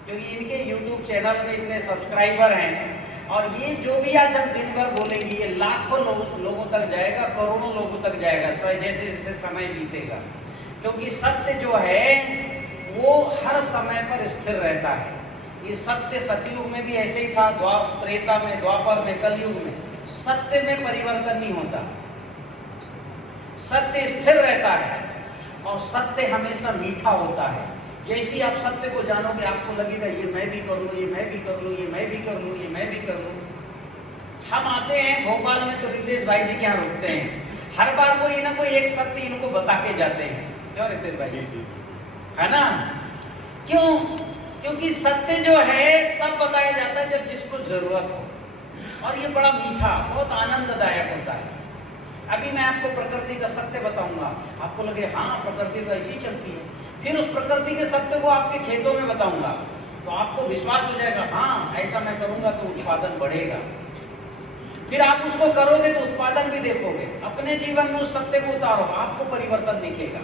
क्योंकि इनके YouTube चैनल में इतने सब्सक्राइबर हैं और ये जो भी आज हम दिन भर बोलेंगे ये लाखों लोगों तक जाएगा, करोड़ों लोगों तक जाएगा जैसे जैसे समय बीतेगा। क्योंकि सत्य जो है वो हर समय पर स्थिर रहता है। ये सत्य सतयुग में भी ऐसे ही था, त्रेता में, द्वापर में, कलयुग में सत्य में परिवर्तन नहीं होता, सत्य स्थिर रहता है और सत्य हमेशा मीठा होता है। जैसे ही आप सत्य को जानोगे आपको लगेगा ये मैं भी कर लूँ, ये मैं भी कर लूँ, ये मैं भी कर लूँ, ये मैं भी कर लूँ। हम आते हैं भोपाल में तो रितेश भाई जी के यहाँ रुकते हैं, हर बार कोई ना कोई एक सत्य इनको बता के जाते हैं। क्यों रितेश भाई? है ना? क्यों? क्योंकि सत्य जो है तब बताया जाता है जब जिसको जरूरत हो, और ये बड़ा मीठा, बहुत आनंददायक होता है। अभी मैं आपको प्रकृति का सत्य बताऊंगा, आपको लगे हाँ प्रकृति तो ऐसी चलती है। फिर उस प्रकृति के सत्य को आपके खेतों में बताऊंगा तो आपको विश्वास हो जाएगा, हाँ ऐसा मैं करूंगा तो उत्पादन बढ़ेगा। फिर आप उसको करोगे तो उत्पादन भी देखोगे। अपने जीवन में उस सत्य को उतारो, आपको परिवर्तन दिखेगा।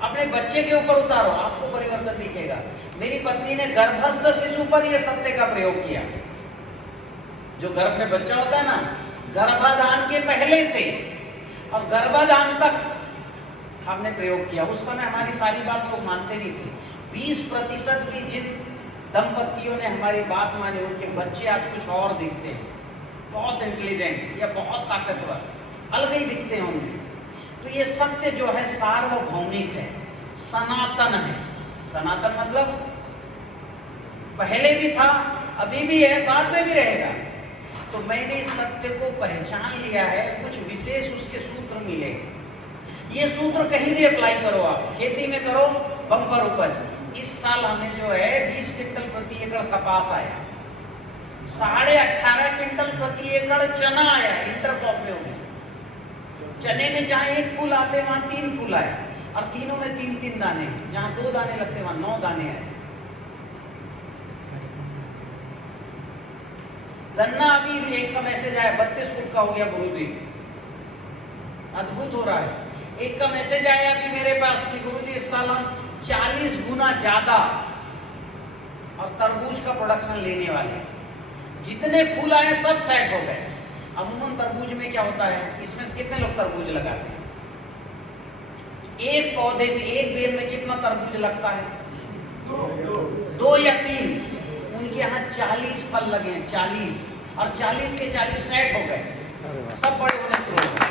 अपने बच्चे के ऊपर उतारो, आपको परिवर्तन दिखेगा। मेरी पत्नी ने गर्भस्थ शिशु पर यह सत्य का प्रयोग किया। जो गर्भ में बच्चा होता है ना, गर्भाधान के पहले से और गर्भाधान तक हमने प्रयोग किया। उस समय हमारी सारी बात लोग मानते नहीं थे। 20% भी जिन दंपतियों ने हमारी बात मानी उनके बच्चे आज कुछ और दिखते हैं, बहुत इंटेलिजेंट या बहुत ताकतवर, अलग ही दिखते हैं उनमें। तो ये सत्य जो है सार्वभौमिक है, सनातन है। सनातन मतलब पहले भी था, अभी भी है, बाद में भी रहेगा। तो मैंने इस सत्य को पहचान लिया है, कुछ विशेष उसके सूत्र मिले। ये सूत्र कहीं भी अप्लाई करो, आप खेती में करो, बम्पर उपज। इस साल हमें जो है 20 क्विंटल प्रति एकड़ कपास आया, 18.5 क्विंटल प्रति एकड़ चना आया। इंटरक्रॉप में हो गया। चने में जहां 1 फूल आते वहां 3 फूल आए, और तीनों में 3-3 दाने, जहां 2 दाने लगते वहां 9 दाने आए। गन्ना अभी एक का मैसेज आया, 32 फुट का हो गया गुरुजी, अद्भुत हो रहा है। एक का मैसेज आया अभी मेरे पास कि गुरुजी इस साल हम 40 गुना ज्यादा और तरबूज का प्रोडक्शन लेने वाले हैं। जितने फूल आए सब सेट हो गए। अमूमन तरबूज में क्या होता है, इसमें से कितने लोग तरबूज लगाते हैं? एक पौधे से एक बेल में कितना तरबूज लगता है? 2 या 3। उनके यहाँ 40 फल लगे हैं, 40, और 40 के 40 सेट हो गए, सब बड़े होने शुरू हो गए।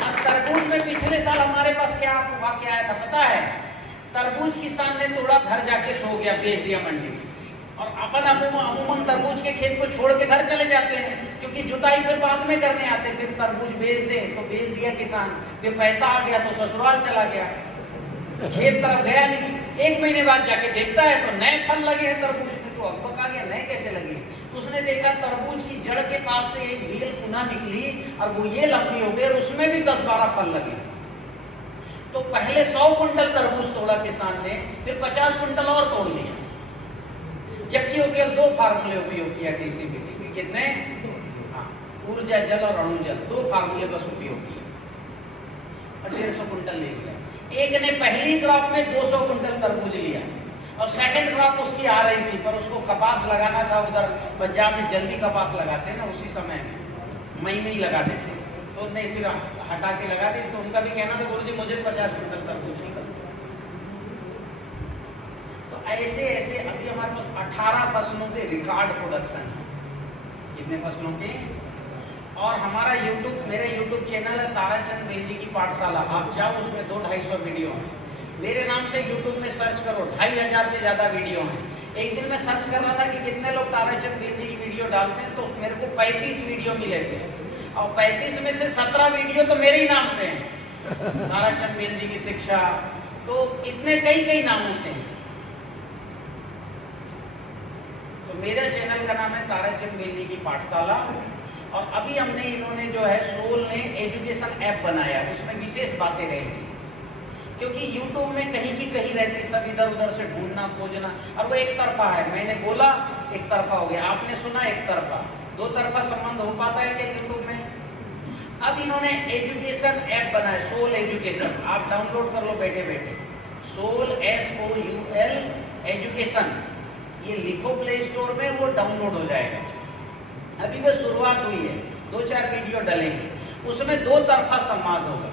और तरबूज में पिछले साल हमारे पास क्या वाकया आया था पता है? तरबूज किसान ने तोड़ा, घर जाके सो गया, बेच दिया मंडी में। और अपन अमूमन तरबूज के खेत को छोड़ के घर चले जाते हैं, क्योंकि जुताई फिर बाद में करने आते। फिर तरबूज बेच दे तो बेच दिया किसान, फिर पैसा आ गया तो ससुराल चला गया, खेत तरफ गया नहीं। 1 महीने बाद जाके देखता है तो नए फल लगे हैं तरबूज में, तो अकबक आ गया, नए कैसे लगे? तो उसने देखा तरबूज की जड़ के पास से एक बेल पुनः निकली और वो ये लंबी हो गई और उसमें भी 10-12 फल लगे। तो पहले 100 कुंटल तरबूज तोड़ा किसान ने, फिर 50 कुंटल और तोड़ लिया, जबकि वो केवल 2 फार्मूले उपयोग किया डीसीबीटी के। कितने? हाँ, ऊर्जा जल और अणु जल, 2 फार्मूले बस उपयोग किए और 150 कुंटल ले लिया। एक ने पहली क्रॉप में 200 कुंटल तरबूज लिया और सेकंड क्रॉप उसकी आ रही थी, पर उसको कपास लगाना था। उधर पंजाब में जल्दी कपास लगाते हैं ना, उसी समय मई में ही लगाते थे, तो नहीं फिर हटा के लगा दी। तो उनका भी कहना था गुरुजी मुझे 50 कुंटल तरबूज निकल। तो ऐसे ऐसे अभी हमारे पास 18 फसलों के रिकॉर्ड प्रोडक्शन है। कितने फसलों के? और हमारा मेरा यूट्यूब चैनल है ताराचंद बेल जी की पाठशाला। आप जाओ, उसमें 200-250 वीडियो हैं। मेरे नाम से यूट्यूब में सर्च करो, 2500 से ज्यादा वीडियो हैं। एक दिन में सर्च कर रहा था कि कितने लोग ताराचंद बेल जी की वीडियो डालते हैं, तो मेरे को 35 वीडियो मिले थे, और 35 में से 17 वीडियो तो मेरे ही नाम पे हैं, ताराचंद बेल जी की शिक्षा। तो इतने कई नामों से हैं। तो मेरे चैनल का नाम है ताराचंद बेल जी की पाठशाला। और अभी हमने इन्होंने जो है सोल ने एजुकेशन ऐप बनाया, उसमें विशेष बातें रहेंगी, क्योंकि YouTube में कहीं की कहीं रहती, सब इधर उधर से ढूंढना खोजना, और वो एक तरफा है। मैंने बोला एक तरफा हो गया, आपने सुना एक तरफा। 2 तरफा संबंध हो पाता है क्या YouTube में? अब इन्होंने एजुकेशन ऐप बनाया, सोल एजुकेशन। आप डाउनलोड कर लो बैठे बैठे, सोल SOUL एजुकेशन। ये लिखो प्ले स्टोर में, वो डाउनलोड हो जाएगा। अभी बस शुरुआत हुई है, 2-4 वीडियो डलेंगे, उसमें 2 तरफा संवाद होगा।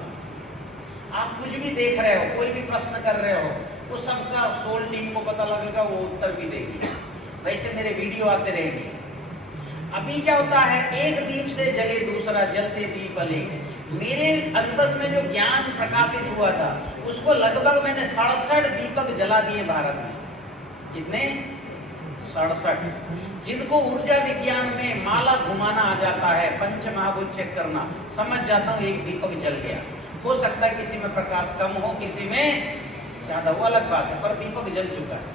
आप कुछ भी देख रहे हो, कोई भी प्रश्न कर रहे हो, वो सबका सोल टीम को पता लगेगा, वो उत्तर भी देगी। वैसे मेरे वीडियो आते रहेंगे। अभी क्या होता है, एक दीप से जले दूसरा, जलते दीप अनेक। मेरे अंतस में जो ज्ञान प्रकाशित हुआ था, उसको लगभग मैंने 67 दीपक जला दिए भारत में। कितने? 67। जिनको ऊर्जा विज्ञान में माला घुमाना आ जाता है, पंच महाभूत चेक करना, समझ जाता हूँ एक दीपक जल गया। हो सकता है किसी में प्रकाश कम हो, किसी में ज्यादा, वो अलग बात है, पर दीपक जल चुका है।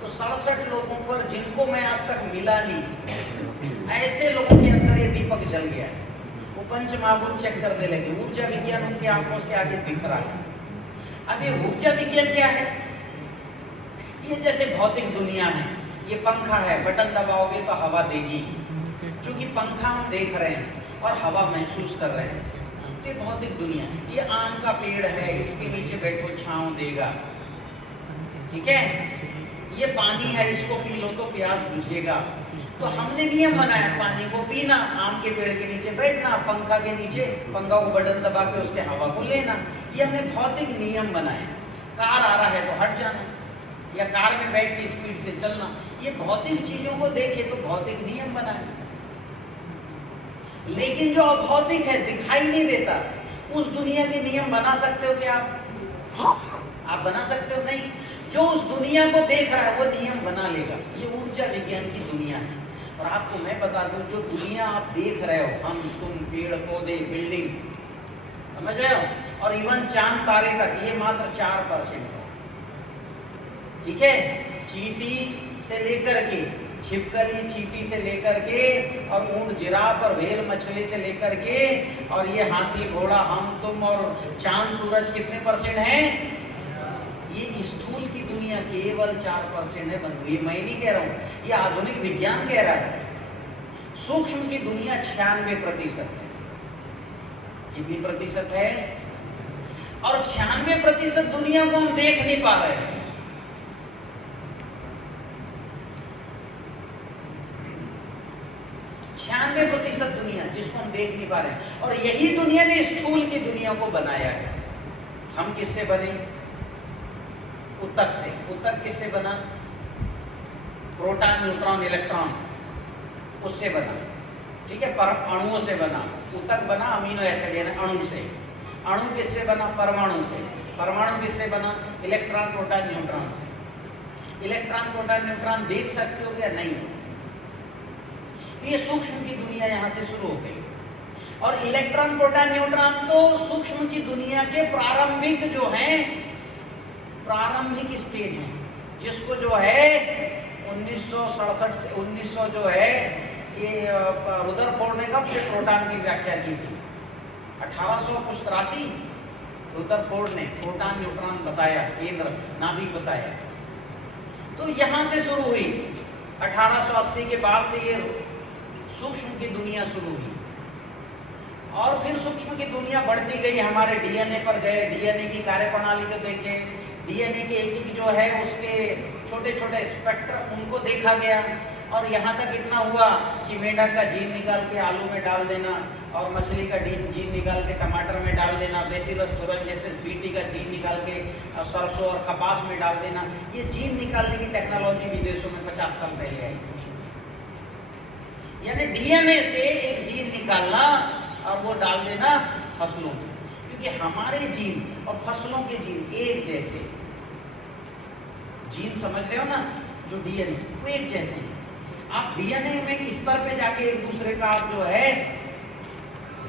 तो 67 लोगों पर, जिनको मैं आज तक मिला नहीं, ऐसे लोगों के अंदर ये दीपक जल गया है। वो पंच महाभूत चेक करने लगे, ऊर्जा विज्ञान उनके आंखों के आगे दिख रहा है। अब ये ऊर्जा विज्ञान क्या है? ये जैसे भौतिक दुनिया है, ये पंखा है, बटन दबाओगे तो हवा देगी। क्योंकि पंखा हम देख रहे हैं और हवा महसूस कर रहे हैं, तो ये भौतिक दुनिया। ये आम का पेड़ है, इसके नीचे बैठो छांव देगा, ठीक है। ये पानी है, इसको पी लो तो प्यास बुझेगा। तो हमने नियम बनाया, पानी को पीना, आम के पेड़ के नीचे बैठना, पंखा के नीचे, पंखा को बटन दबा के उसके हवा को लेना। ये हमने भौतिक नियम बनाए। कार आ रहा है तो हट जाना, या कार में बैठ के स्पीड से चलना। ये भौतिक चीजों को देखे तो भौतिक नियम बनाए। लेकिन जो अभौतिक है, दिखाई नहीं देता, उस दुनिया के नियम बना सकते हो क्या आप बना सकते हो? नहीं। जो उस दुनिया को देख रहा है वो नियम बना लेगा। ये ऊर्जा विज्ञान की दुनिया है। और आपको मैं बता दूं, जो दुनिया आप देख रहे हो, हम तुम, पेड़ पौधे, बिल्डिंग, समझ रहे हो, और इवन चांद तारे तक, ये मात्र 4% है, ठीक है। चींटी से लेकर के, छिपकली चींटी से लेकर के, और ऊंट, जिराफ और व्हेल मछली से लेकर के, और ये हाथी, घोड़ा, हम तुम, और चांद सूरज कितने % है? ये स्थूल की दुनिया केवल 4% है बंधु। ये मैं नहीं कह रहा हूं, ये आधुनिक विज्ञान कह रहा है। सूक्ष्म की दुनिया 96% है। कितनी प्रतिशत है? और 96% दुनिया को हम देख नहीं पा रहे हैं। 96% दुनिया जिसको हम देख नहीं पा रहे हैं, और यही दुनिया ने स्थूल की दुनिया को बनाया है। हम किससे बने? ऊतक से। ऊतक किससे बना? प्रोटॉन, न्यूट्रॉन, इलेक्ट्रॉन, उससे बना, ठीक है। अणुओं से बना। ऊतक बना अमीनो एसिड यानी अणु से। अणु किससे बना? परमाणु से। परमाणु किससे बना? इलेक्ट्रॉन, प्रोटॉन, न्यूट्रॉन से। इलेक्ट्रॉन, प्रोटॉन, न्यूट्रॉन देख सकते हो क्या? नहीं। ये सूक्ष्म की दुनिया यहाँ से शुरू हो गई, और इलेक्ट्रॉन, प्रोटॉन, न्यूट्रॉन तो सूक्ष्म की दुनिया के प्रारंभिक जो हैं, प्रारंभिक स्टेज हैं, जिसको जो है 1967 1900 जो है ये रुदरफोर्ड ने कब से प्रोटॉन की व्याख्या की थी? 1883 रुदरफोर्ड ने प्रोटॉन न्यूट्रॉन बताया, केंद्र नाभिक बताया। तो यहाँ से शुरू हुई। 1880 के बाद से ये सूक्ष्म की दुनिया शुरू हुई, और फिर सूक्ष्म की दुनिया बढ़ती गई। हमारे डीएनए पर गए, डीएनए की कार्यप्रणाली को देखे, डीएनए के एक एक जो है उसके छोटे छोटे स्पेक्ट्रम उनको देखा गया, और यहाँ तक इतना हुआ कि मेंढक का जीन निकाल के आलू में डाल देना, और मछली का जीन निकाल के टमाटर में डाल देना, बेसिलस तुरंजिएसिस बीटी का जीन निकाल के सरसों और कपास में डाल देना। ये जीन निकालने की टेक्नोलॉजी विदेशों में 50 साल पहले आई। यानी डीएनए से एक जीन निकालना और वो डाल देना फसलों में, क्योंकि हमारे जीन और फसलों के जीन एक जैसे। जीन समझ रहे हो ना, जो डीएनए वो एक जैसे हैं। आप डीएनए में स्तर पे जाके एक दूसरे का आप जो है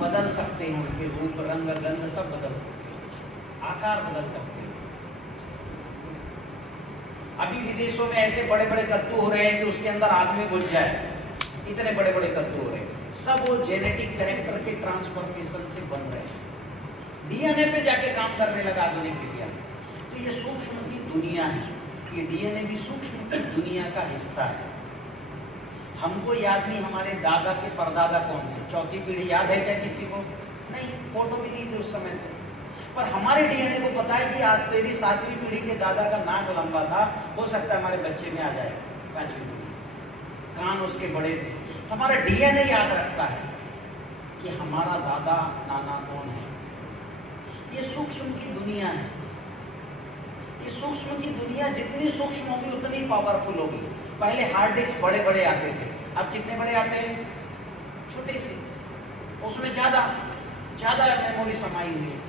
बदल सकते हैं, उनके रूप, रंग, गंध सब बदल सकते हैं, आकार बदल सकते हैं। अभी विदेशों में ऐसे बड़े बड़े कद्दू हो रहे हैं कि उसके अंदर आदमी घुस जाए, इतने बड़े बड़े कद्दू हो रहे हैं। सब वो जेनेटिक कैरेक्टर के ट्रांसफॉर्मेशन से बन रहे हैं। डीएनए पे जाके काम करने लगा आधुनिक विज्ञान। तो ये सूक्ष्म की दुनिया है, ये डीएनए भी सूक्ष्म की दुनिया का हिस्सा है। हमको याद नहीं हमारे दादा के परदादा कौन थे, चौथी पीढ़ी याद है क्या किसी को? नहीं, फोटो भी नहीं थी उस समय पे। पर हमारे डीएनए को पता है कि आज तेरी 7वीं पीढ़ी के दादा का नाक लंबा था, हो सकता है हमारे बच्चे में आ जाए 5वीं पीढ़ी, कान उसके बड़े थे। तो हमारा डीएनए याद रखता है कि हमारा दादा नाना कौन है। ये सूक्ष्म की दुनिया है। ये सूक्ष्म की दुनिया जितनी सूक्ष्म होगी उतनी पावरफुल होगी। पहले हार्ड डिस्क बड़े बड़े आते थे, अब कितने बड़े आते हैं? छोटे से, उसमें ज्यादा मेमोरी समाई हुई है।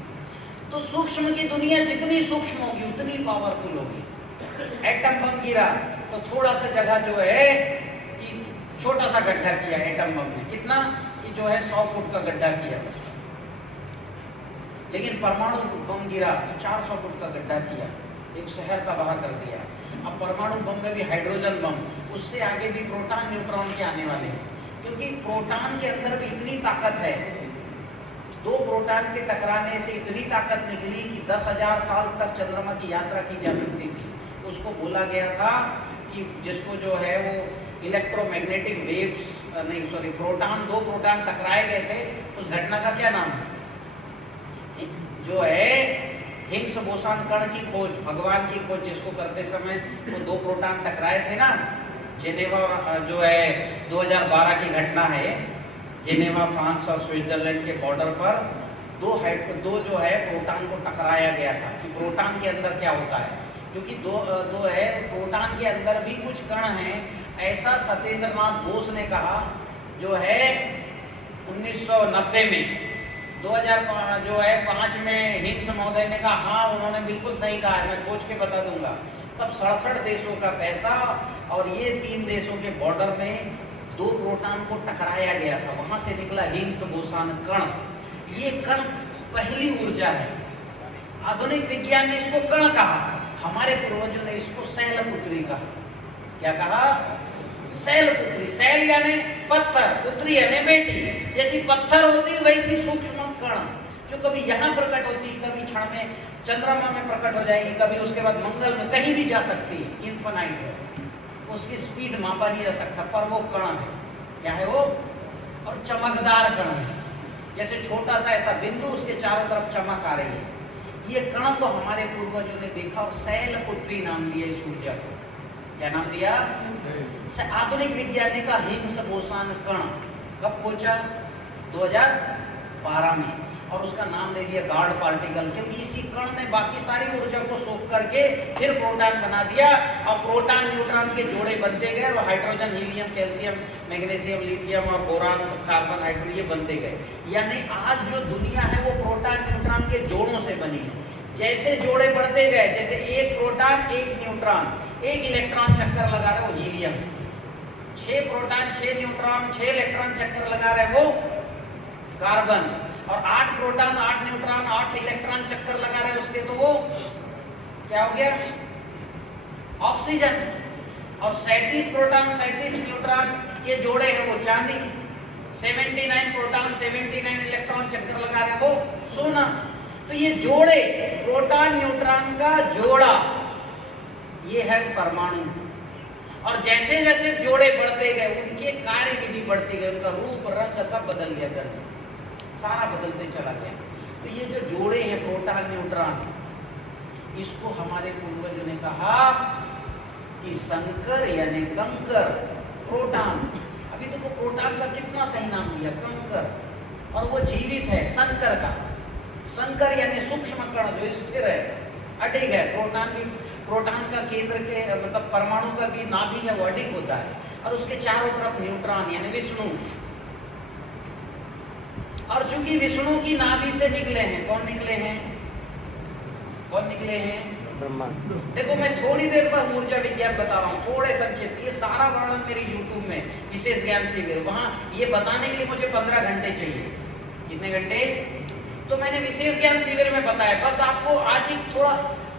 तो सूक्ष्म की दुनिया जितनी सूक्ष्म होगी उतनी पावरफुल होगी। एटम बम गिरा तो थोड़ा सा जगह जो है कि छोटा सा गड्ढा किया एटम बम ने, कितना कि जो है 100 फुट का गड्ढा किया। लेकिन परमाणु बम गिरा तो 400 फुट का गड्ढा किया, एक शहर का बाहर कर दिया। अब परमाणु बम में भी हाइड्रोजन बम, उससे आगे भी प्रोटॉन न्यूट्रॉन के आने वाले हैं, क्योंकि प्रोटॉन के अंदर भी इतनी ताकत है। 2 प्रोटॉन के टकराने से इतनी ताकत निकली कि 10,000 साल तक चंद्रमा की यात्रा की जा सकती थी। उसको बोला गया था कि जिसको जो है वो इलेक्ट्रोमैग्नेटिक वेव्स, नहीं सॉरी, प्रोटॉन 2 प्रोटॉन टकराए गए थे, उस घटना का क्या नाम है? जो है हिग्स बोसॉन कण की खोज, भगवान की खोज जिसको करते समय वो 2 प्रोटॉन टकराए थे ना, जेनेवा जो है 2012 की घटना है। जेनेवा फ्रांस और स्विट्जरलैंड के बॉर्डर पर दो जो है प्रोटॉन को टकराया गया था कि प्रोटॉन के अंदर क्या होता है, क्योंकि दो है प्रोटॉन के अंदर भी कुछ कण हैं। ऐसा सत्येंद्रनाथ बोस ने कहा, जो है 1990 में 2005 में हिग्स महोदय ने कहा, हाँ उन्होंने बिल्कुल सही कहा है, मैं खोज के बता दूंगा। तब 67 देशों का पैसा और ये 3 देशों के बॉर्डर में 2 प्रोटॉन को टकराया गया था, वहां से निकला हिग्स बोसॉन कण। ये कण पहली ऊर्जा है। आधुनिक विज्ञान ने इसको कण कहा, हमारे पूर्वजों ने इसको शैलपुत्री कहा। क्या कहा? शैलपुत्री। शैल यानी पत्थर, पुत्री यानी बेटी। जैसी पत्थर होती वैसी सूक्ष्म कण, जो कभी यहाँ प्रकट होती, कभी क्षण में चंद्रमा में प्रकट हो जाएगी, कभी उसके बाद मंगल में, कहीं भी जा सकती है। इनफाइनाइट है, उसकी स्पीड मापा नहीं जा सकता, पर वो कण है। क्या है वो? और चमकदार कण है, जैसे छोटा सा ऐसा बिंदु, उसके चारों तरफ चमक आ रही है। ये कण को हमारे पूर्वजों ने देखा और शैलपुत्री नाम दिया इस ऊर्जा को। क्या नाम दिया? आधुनिक विज्ञान ने कहा हिग्स बोसॉन कण। कब खोजा? 2012 में। और उसका नाम दे दिया गॉड पार्टिकल, क्योंकि इसी कण ने बाकी सारी ऊर्जा को सोख करके फिर प्रोटॉन बना दिया। और प्रोटॉन न्यूट्रॉन के जोड़े बनते गए और hydrogen, helium, calcium, magnesium, lithium और बोरान, कार्बन, हाइड्रोजन ये बनते गए। यानी आज जो दुनिया है वो प्रोटॉन न्यूट्रॉन के जोड़ों से बनी है। जैसे जोड़े बढ़ते गए, जैसे एक प्रोटॉन एक न्यूट्रॉन, एक इलेक्ट्रॉन चक्कर लगा रहे वो हीलियम, 6 प्रोटॉन 6 न्यूट्रॉन 6 इलेक्ट्रॉन चक्कर लगा रहे वो कार्बन, और 8 प्रोटॉन 8 न्यूट्रॉन 8 इलेक्ट्रॉन चक्कर लगा रहे उसके तो वो क्या हो गया? ऑक्सीजन। और 37 प्रोटॉन 37 न्यूट्रॉन ये जोड़े हैं वो चांदी, 79 प्रोटॉन 79 इलेक्ट्रॉन चक्कर लगा रहे वो सोना। तो ये जोड़े, प्रोटॉन न्यूट्रॉन का जोड़ा, ये है परमाणु। और जैसे जैसे जोड़े बढ़ते गए उनके कार्य विधि बढ़ती गई, उनका रूप रंग सब बदल गया, सारा बदलते चला गया। तो ये जो जोड़े हैं प्रोटॉन न्यूट्रॉन, इसको हमारे पूर्वजों ने कहा कि संकर यानी कंकर, प्रोटॉन। अभी देखो प्रोटॉन का कितना सही नाम दिया, कंकर, और वो जीवित है। संकर का, संकर यानी सूक्ष्म कण जो स्थिर है, अडिग है। प्रोटॉन का केंद्र के मतलब परमाणु का भी नाभिक है वो अडिग होता है, और उसके चारों तरफ न्यूट्रॉन यानी विष्णु। और चूंकि विष्णु की नाभि से निकले हैं, कौन निकले हैं? कौन निकले हैं? ब्रह्मा। देखो मैं थोड़ी देर पर ऊर्जा विज्ञान बता रहा हूँ, थोड़े संक्षिप्त। ये सारा वर्णन मेरी YouTube में विशेष ज्ञान शिविर, वहां ये बताने के लिए मुझे 15 घंटे चाहिए। कितने घंटे? तो मैंने विशेष ज्ञान शिविर में बताया। बस आपको आज एक थोड़ा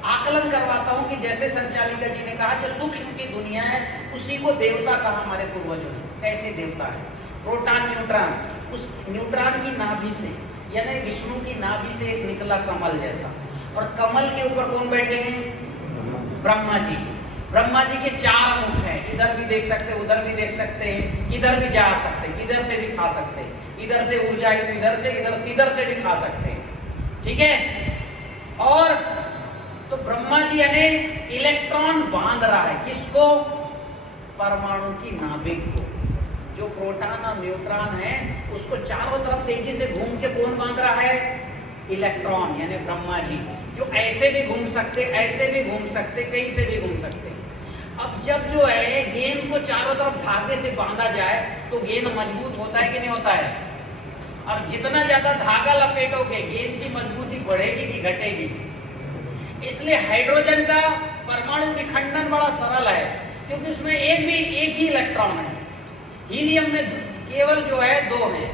आकलन करवाता हूँ कि जैसे संचालिका जी ने कहा, जो सूक्ष्म की दुनिया है उसी को देवता कहा हमारे पूर्वजों ने। कैसे देवता है? प्रोटॉन न्यूट्रॉन, उस न्यूट्रॉन की नाभि से यानी विष्णु की नाभि से एक निकला कमल जैसा, और कमल के ऊपर कौन बैठे हैं? ब्रह्मा जी। ब्रह्मा जी के 4 मुख हैं, इधर भी देख सकते, उधर भी देख सकते हैं, किधर भी जा सकते, किधर से भी खा सकते हैं। इधर से ऊर्जा आई तो इधर से, इधर किधर से भी खा सकते हैं, ठीक है। और तो ब्रह्मा जी यानी इलेक्ट्रॉन बांध रहा है, किसको? परमाणु की नाभिक को। जो प्रोटॉन और न्यूट्रॉन है उसको चारों तरफ तेजी से घूम के कौन बांध रहा है? इलेक्ट्रॉन यानी ब्रह्मा जी, जो ऐसे भी घूम सकते, ऐसे भी घूम सकते, कहीं से भी घूम सकते। अब जब जो है गेंद को चारों तरफ धागे से बांधा जाए तो गेंद मजबूत होता है कि नहीं होता है? अब जितना ज्यादा धागा लपेटोगे गेंद की मजबूती बढ़ेगी कि घटेगी? इसलिए हाइड्रोजन का परमाणु विखंडन बड़ा सरल है, क्योंकि उसमें एक ही इलेक्ट्रॉन है। हीलियम में केवल जो है 2 हैं।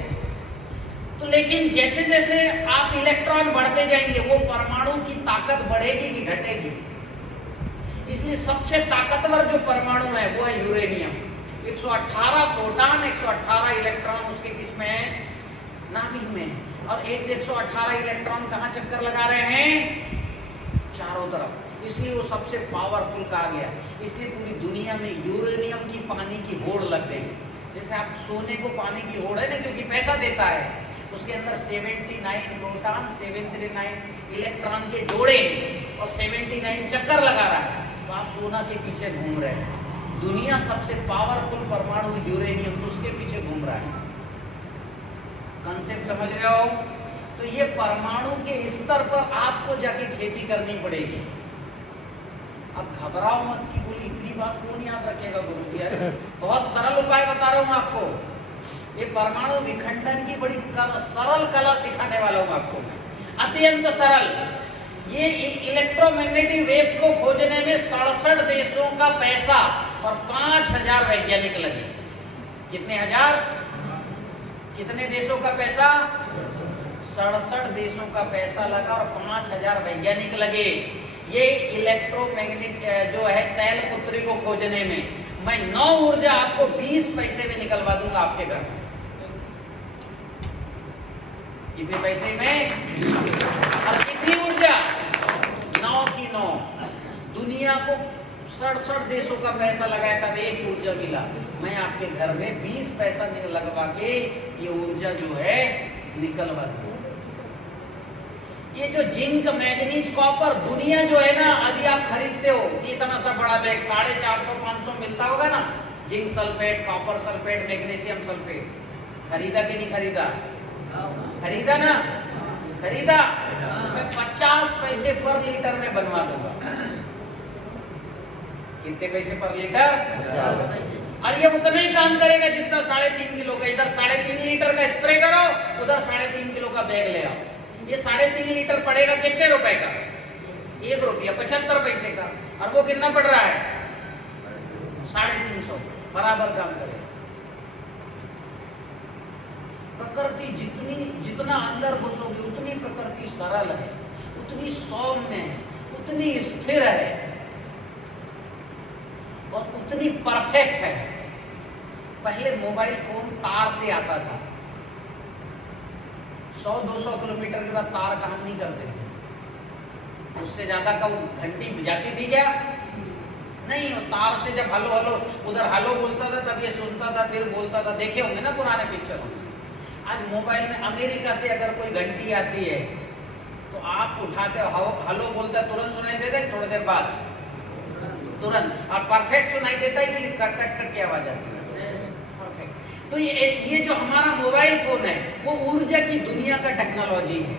तो लेकिन जैसे जैसे आप इलेक्ट्रॉन बढ़ते जाएंगे वो परमाणु की ताकत बढ़ेगी कि घटेगी? इसलिए सबसे ताकतवर जो परमाणु है वो है यूरेनियम। 118 प्रोटॉन 118 इलेक्ट्रॉन उसके किसमें है? नाभिक में। और 118 इलेक्ट्रॉन कहाँ चक्कर लगा रहे हैं? चारों तरफ। इसलिए वो सबसे पावरफुल कहा गया। इसलिए पूरी दुनिया में यूरेनियम की पानी की होड़ लग गई। जैसे आप सोने को पानी की होड़ है ना, क्योंकि पैसा देता है। उसके अंदर 79 प्रोटॉन 79 इलेक्ट्रॉन के जोड़े और 79 चक्कर लगा रहा है, तो आप सोना के पीछे घूम रहे हैं। दुनिया सबसे पावरफुल परमाणु यूरेनियम, उसके पीछे घूम रहा है। कंसेप्ट समझ रहे हो? तो ये परमाणु के स्तर पर आपको जाके खेती करनी पड़ेगी। अब घबराओ मत कि बोली इतनी बात कौन याद रखेगा गुरु जी? अरे बहुत सरल उपाय बता रहा हूँ आपको। ये परमाणु विखंडन की बड़ी सरल कला सिखाने वाला हूँ आपको, अत्यंत सरल। ये इलेक्ट्रोमैग्नेटिक वेव्स को खोजने में 67 देशों का पैसा और 5000 वैज्ञानिक लगे। कितने हजार? कितने देशों का पैसा? 67 देशों का पैसा लगा और 5000 वैज्ञानिक लगे। ये इलेक्ट्रोमैग्नेटिक जो है शैल पुत्री को खोजने में मैं 9 ऊर्जा आपको 20 पैसे में निकलवा दूंगा आपके घर। कितने पैसे में? और कितनी ऊर्जा? 9 की 9। दुनिया को 67 देशों का पैसा लगाया तब एक ऊर्जा मिला। मैं आपके घर में 20 पैसा लगवा के ये ऊर्जा जो है निकलवा दूंगा। ये जो जिंक, मैग्नीज, कॉपर दुनिया जो है ना, अभी आप खरीदते हो इतना सा बड़ा बैग 450-500 मिलता होगा ना, zinc sulphate, copper sulphate, magnesium sulphate खरीदा कि नहीं खरीदा? खरीदा ना? खरीदा। मैं 50 पैसे पर लीटर में बनवा दूंगा। कितने पैसे पर लीटर? और ये उतना ही काम करेगा जितना 3.5 किलो का। इधर 3.5 लीटर का स्प्रे करो, उधर 3.5 किलो का बैग ले आओ। ये 3.5 लीटर पड़ेगा कितने रुपए का? 1 रुपया 75 पैसे का। और वो कितना पड़ रहा है? 350। बराबर काम करेगा। प्रकृति जितना अंदर घुसोगे उतनी प्रकृति सरल है, उतनी सौम्य है, उतनी स्थिर है और उतनी परफेक्ट है। पहले मोबाइल फोन तार से आता था। 100-200 किलोमीटर के बाद तार काम नहीं करते थे। उससे ज्यादा का घंटी बजाती थी क्या? नहीं। तार से जब हलो हलो, उधर हलो बोलता था तब ये सुनता था, फिर बोलता था। देखे होंगे ना पुराने पिक्चर में। आज मोबाइल में अमेरिका से अगर कोई घंटी आती है तो आप उठाते हो, हलो बोलता है, तुरंत सुनाई देता है, थोड़ी देर बाद तुरंत। और परफेक्ट सुनाई देता है कि कट कट कट की आवाज आती है? परफेक्ट। तो ये जो हमारा मोबाइल फोन है वो ऊर्जा की दुनिया का टेक्नोलॉजी है।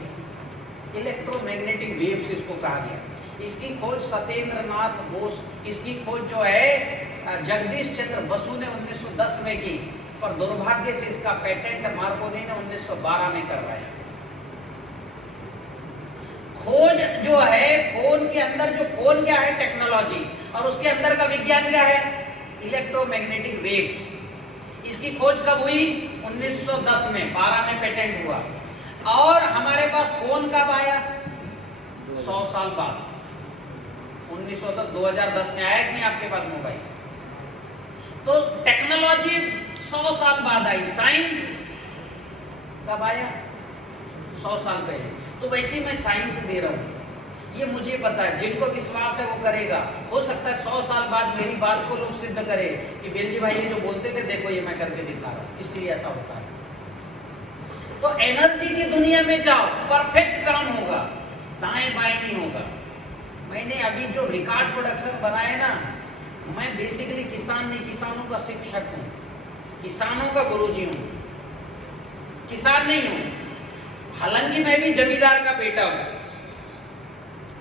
इलेक्ट्रोमैग्नेटिक वेव्स इसको कहा गया। इसकी खोज सत्येंद्र नाथ बोस, इसकी खोज जो है जगदीश चंद्र बसु ने 1910 में की, पर दुर्भाग्य से इसका पेटेंट मार्कोनी ने 1912 में करवाया। खोज जो है फोन के अंदर, जो फोन क्या है? टेक्नोलॉजी। और उसके अंदर का विज्ञान क्या है? Electromagnetic waves. इसकी खोज कब हुई? 1910 में, 12 में पेटेंट हुआ। और हमारे पास फोन कब आया? 100 साल बाद। 1910 2010 में आया कि नहीं आपके पास मोबाइल? तो टेक्नोलॉजी 100 साल बाद आई। साइंस कब आया? 100 साल पहले। तो वैसे ही मैं साइंस दे रहा हूं। ये मुझे पता है, जिनको विश्वास है वो करेगा। हो सकता है 100 साल बाद मेरी बात को लोग सिद्ध करे कि बेलजी भाई ये जो बोलते थे, देखो ये मैं करके दिखा रहा हूं, इसलिए ऐसा होता है। तो एनर्जी की दुनिया में जाओ, परफेक्ट काम होगा, दाएं बाएं नहीं होगा। मैंने अभी जो रिकॉर्ड प्रोडक्शन बनाए ना, मैं बेसिकली किसान नहीं, किसानों का शिक्षक हूं, किसानों का गुरुजी हूं, किसान नहीं हूं। हालांकि मैं भी जमींदार का बेटा हूं।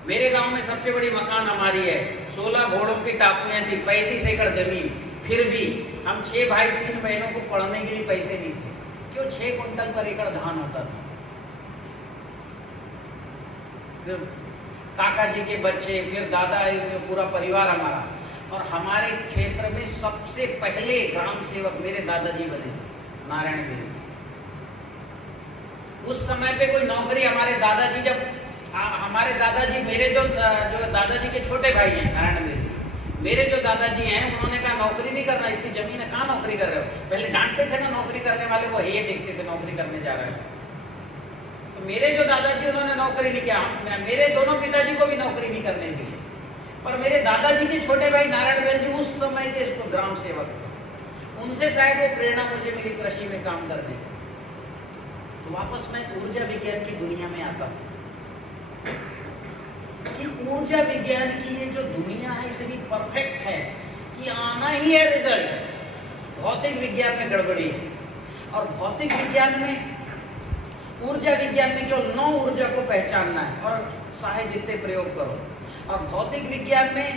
मेरे गांव में सबसे बड़ी मकान हमारी है। 16 घोड़ों की टापुएं थी, 35 एकड़ जमीन। फिर भी हम 6 भाई 3 बहनों को पढ़ने के लिए पैसे नहीं थे। क्यों? 6 कुंटल पर एकड़ धान होता था। फिर काका जी के बच्चे, फिर दादा, पूरा परिवार हमारा। और हमारे क्षेत्र में सबसे पहले ग्राम सेवक मेरे दादाजी बने, नारायण गिरी। उस समय पे कोई नौकरी, हमारे दादाजी जब हमारे दादाजी, मेरे जो दादाजी के छोटे भाई हैं नारायण गिरी, मेरे जो दादाजी हैं, उन्होंने कहा नौकरी नहीं करना, इतनी जमीन है, कहाँ नौकरी कर रहे हो? पहले डांटते थे ना नौकरी करने वाले को, ये देखते थे नौकरी करने जा रहे हैं। तो मेरे जो दादाजी, उन्होंने नौकरी नहीं किया। मेरे दोनों पिताजी को भी नौकरी नहीं करने दी। पर मेरे दादाजी के छोटे भाई नारायण बेल जी उस समय के ग्राम सेवक थे। उनसे शायद वो प्रेरणा मुझे मिली कृषि में काम करने। तो वापस मैं ऊर्जा विज्ञान की दुनिया में आता हूँ कि ऊर्जा विज्ञान की ये जो दुनिया है इतनी परफेक्ट है कि आना ही है रिजल्ट। भौतिक विज्ञान में गड़बड़ी है। और भौतिक विज्ञान में, ऊर्जा विज्ञान में केवल 9 ऊर्जा को पहचानना है और चाहे जितने प्रयोग करो। और भौतिक विज्ञान में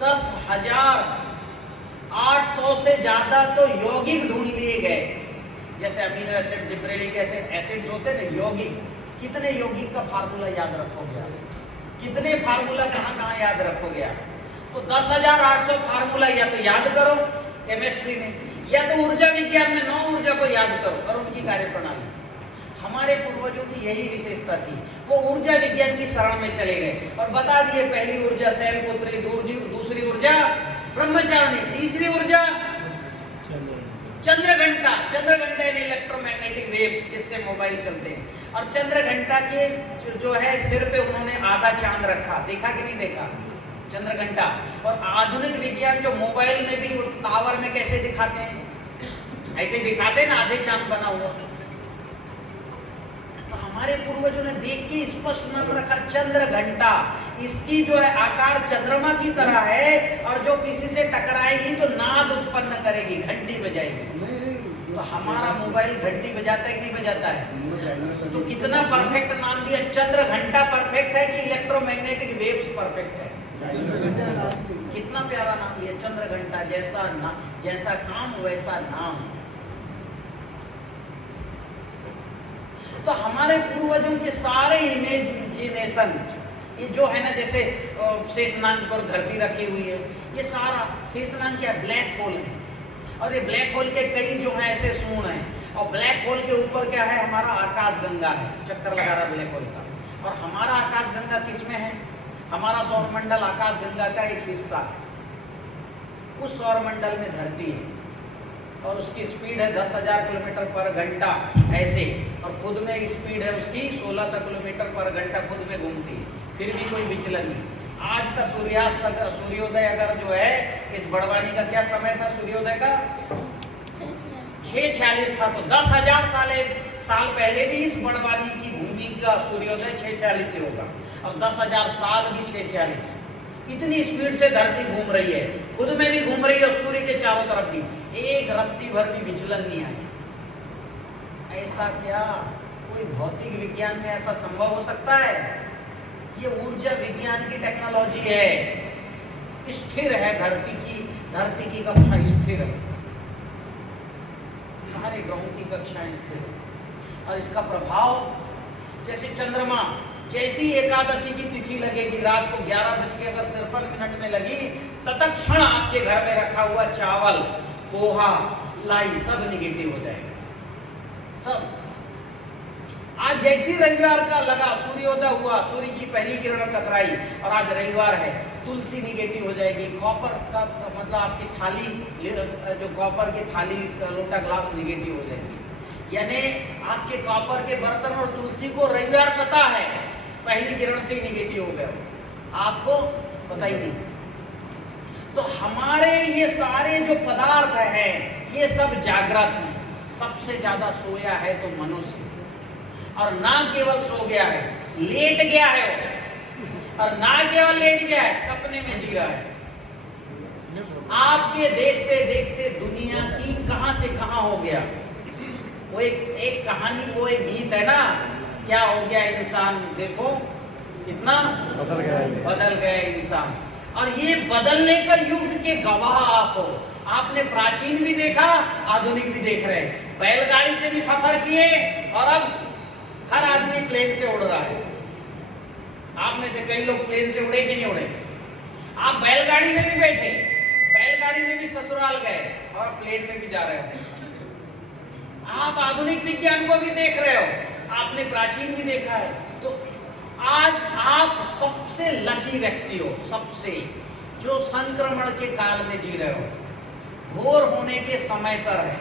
10,800 से ज्यादा तो यौगिक ढूंढ लिए गए। जैसे amino acid, gibberellic acid, acids होते हैं ना यौगिक। कितने यौगिक का फार्मूला याद रखोगे आप? कितने फार्मूला कहाँ याद रखोगे आप? तो 10,800 फार्मूला या तो याद करो केमिस्ट्री में, या तो ऊर्जा विज्ञान में 9 ऊर्जा को याद करो और उनकी कार्यप्रणाली। हमारे पूर्वजों की यही विशेषता थी। वो ऊर्जा विज्ञान की शरण में चले गए और बता दिए पहली ऊर्जा शैलपुत्री, दूसरी ऊर्जा ब्रह्मचारिणी, तीसरी ऊर्जा चंद्रघंटा। चंद्रघंटा यानी इलेक्ट्रोमैग्नेटिक वेव्स जिससे मोबाइल चलते हैं। और चंद्रघंटा के जो है सिर पे उन्होंने आधा चांद रखा, देखा कि नहीं देखा? चंद्रघंटा। और आधुनिक विज्ञान जो मोबाइल में भी टावर में कैसे दिखाते हैं, ऐसे दिखाते हैं ना, आधे चांद बना हुआ। तो हमारे पूर्वजों ने देख के स्पष्ट नाम रखा चंद्रघंटा। इसकी जो है आकार चंद्रमा की तरह है और जो किसी से टकराएगी तो नाद उत्पन्न करेगी, घंटी बजाएगी। तो हमारा मोबाइल घंटी बजाता है कि नहीं बजाता है? तो कितना परफेक्ट नाम दिया, चंद्र घंटा परफेक्ट है कि इलेक्ट्रोमैग्नेटिक वेव्स परफेक्ट है? कितना प्यारा नाम दिया, चंद्र घंटा। जैसा काम वैसा नाम। तो हमारे पूर्वजों के सारे इमेजिनेशन, ये जो है ना, जैसे शेषनाग पर धरती रखी हुई है, ये सारा शेषनाग क्या, ब्लैक होल है। और ये ब्लैक होल के कई जो है ऐसे सूंड हैं, और ब्लैक होल के ऊपर क्या है, हमारा आकाश गंगा है, चक्कर लगा रहा ब्लैक होल का। और हमारा आकाश गंगा किस में है? हमारा सौरमंडल आकाश गंगा का एक हिस्सा है। उस सौरमंडल में धरती है और उसकी स्पीड है 10,000 किलोमीटर पर घंटा ऐसे, और खुद में स्पीड है उसकी 1600 किलोमीटर पर घंटा, खुद में घूमती है, फिर भी कोई विचलन नहीं। आज का सूर्यास्त, सूर्योदय अगर जो है, इस बड़वानी का क्या समय था सूर्योदय का? 6:46 था। तो 10,000 साल पहले भी इस बड़वानी की भूमि का सूर्योदय 6:46 से होगा, और 10,000 साल भी 6:46। इतनी स्पीड से धरती घूम रही है, खुद में भी घूम रही है और सूर्य के चारों तरफ भी, एक रत्ती भर भी विचलन नहीं आया। ऐसा क्या कोई भौतिक विज्ञान में ऐसा संभव हो सकता है? ये ऊर्जा विज्ञान की टेक्नोलॉजी है, स्थिर है। धरती की कक्षा स्थिर है, सारे ग्रहों की कक्षाएं स्थिर है। और इसका प्रभाव जैसे चंद्रमा, जैसी एकादशी की तिथि लगेगी, रात को 11:53 में लगी, तत्क्षण आपके घर में रखा हुआ चावल, पोहा, लाई सब निगेटिव हो जाएगा, सब। आज जैसी रविवार का लगा, सूर्योदय हुआ, सूर्य की पहली किरण टकराई, और आज रविवार है, तुलसी निगेटिव हो जाएगी, कॉपर का मतलब आपकी थाली, जो कॉपर की थाली, लोटा, ग्लास निगेटिव हो जाएगी। यानी आपके कॉपर के बर्तन और तुलसी को रविवार पता है, पहली किरण से ही निगेटिव हो गया, आपको पता ही नहीं। तो हमारे ये सारे जो पदार्थ हैं, ये सब जागृत हैं। सबसे ज्यादा सोया है तो मनुष्य, और ना केवल सो गया है, लेट गया है, और ना केवल लेट गया है, सपने में जी रहा है। आपके देखते देखते दुनिया की कहां से कहां हो गया। वो एक कहानी, वो एक गीत है ना, क्या हो गया इंसान, देखो कितना बदल गया इंसान। और ये बदलने का युग के गवाह आप हो। आपने प्राचीन भी देखा, आधुनिक भी देख रहे हैं। बैलगाड़ी से भी सफर किए, और अब हर आदमी प्लेन से उड़ रहा है। आप में से कई लोग प्लेन से उड़े कि नहीं उड़े? आप बैलगाड़ी में भी बैठे, बैलगाड़ी में भी ससुराल गए, और प्लेन में भी जा रहे हो। आप आधुनिक विज्ञान को भी देख रहे हो, आपने प्राचीन भी देखा है। तो आज आप सबसे लकी व्यक्ति हो, सबसे, जो संक्रमण के काल में जी रहे हो, घोर होने के समय पर है।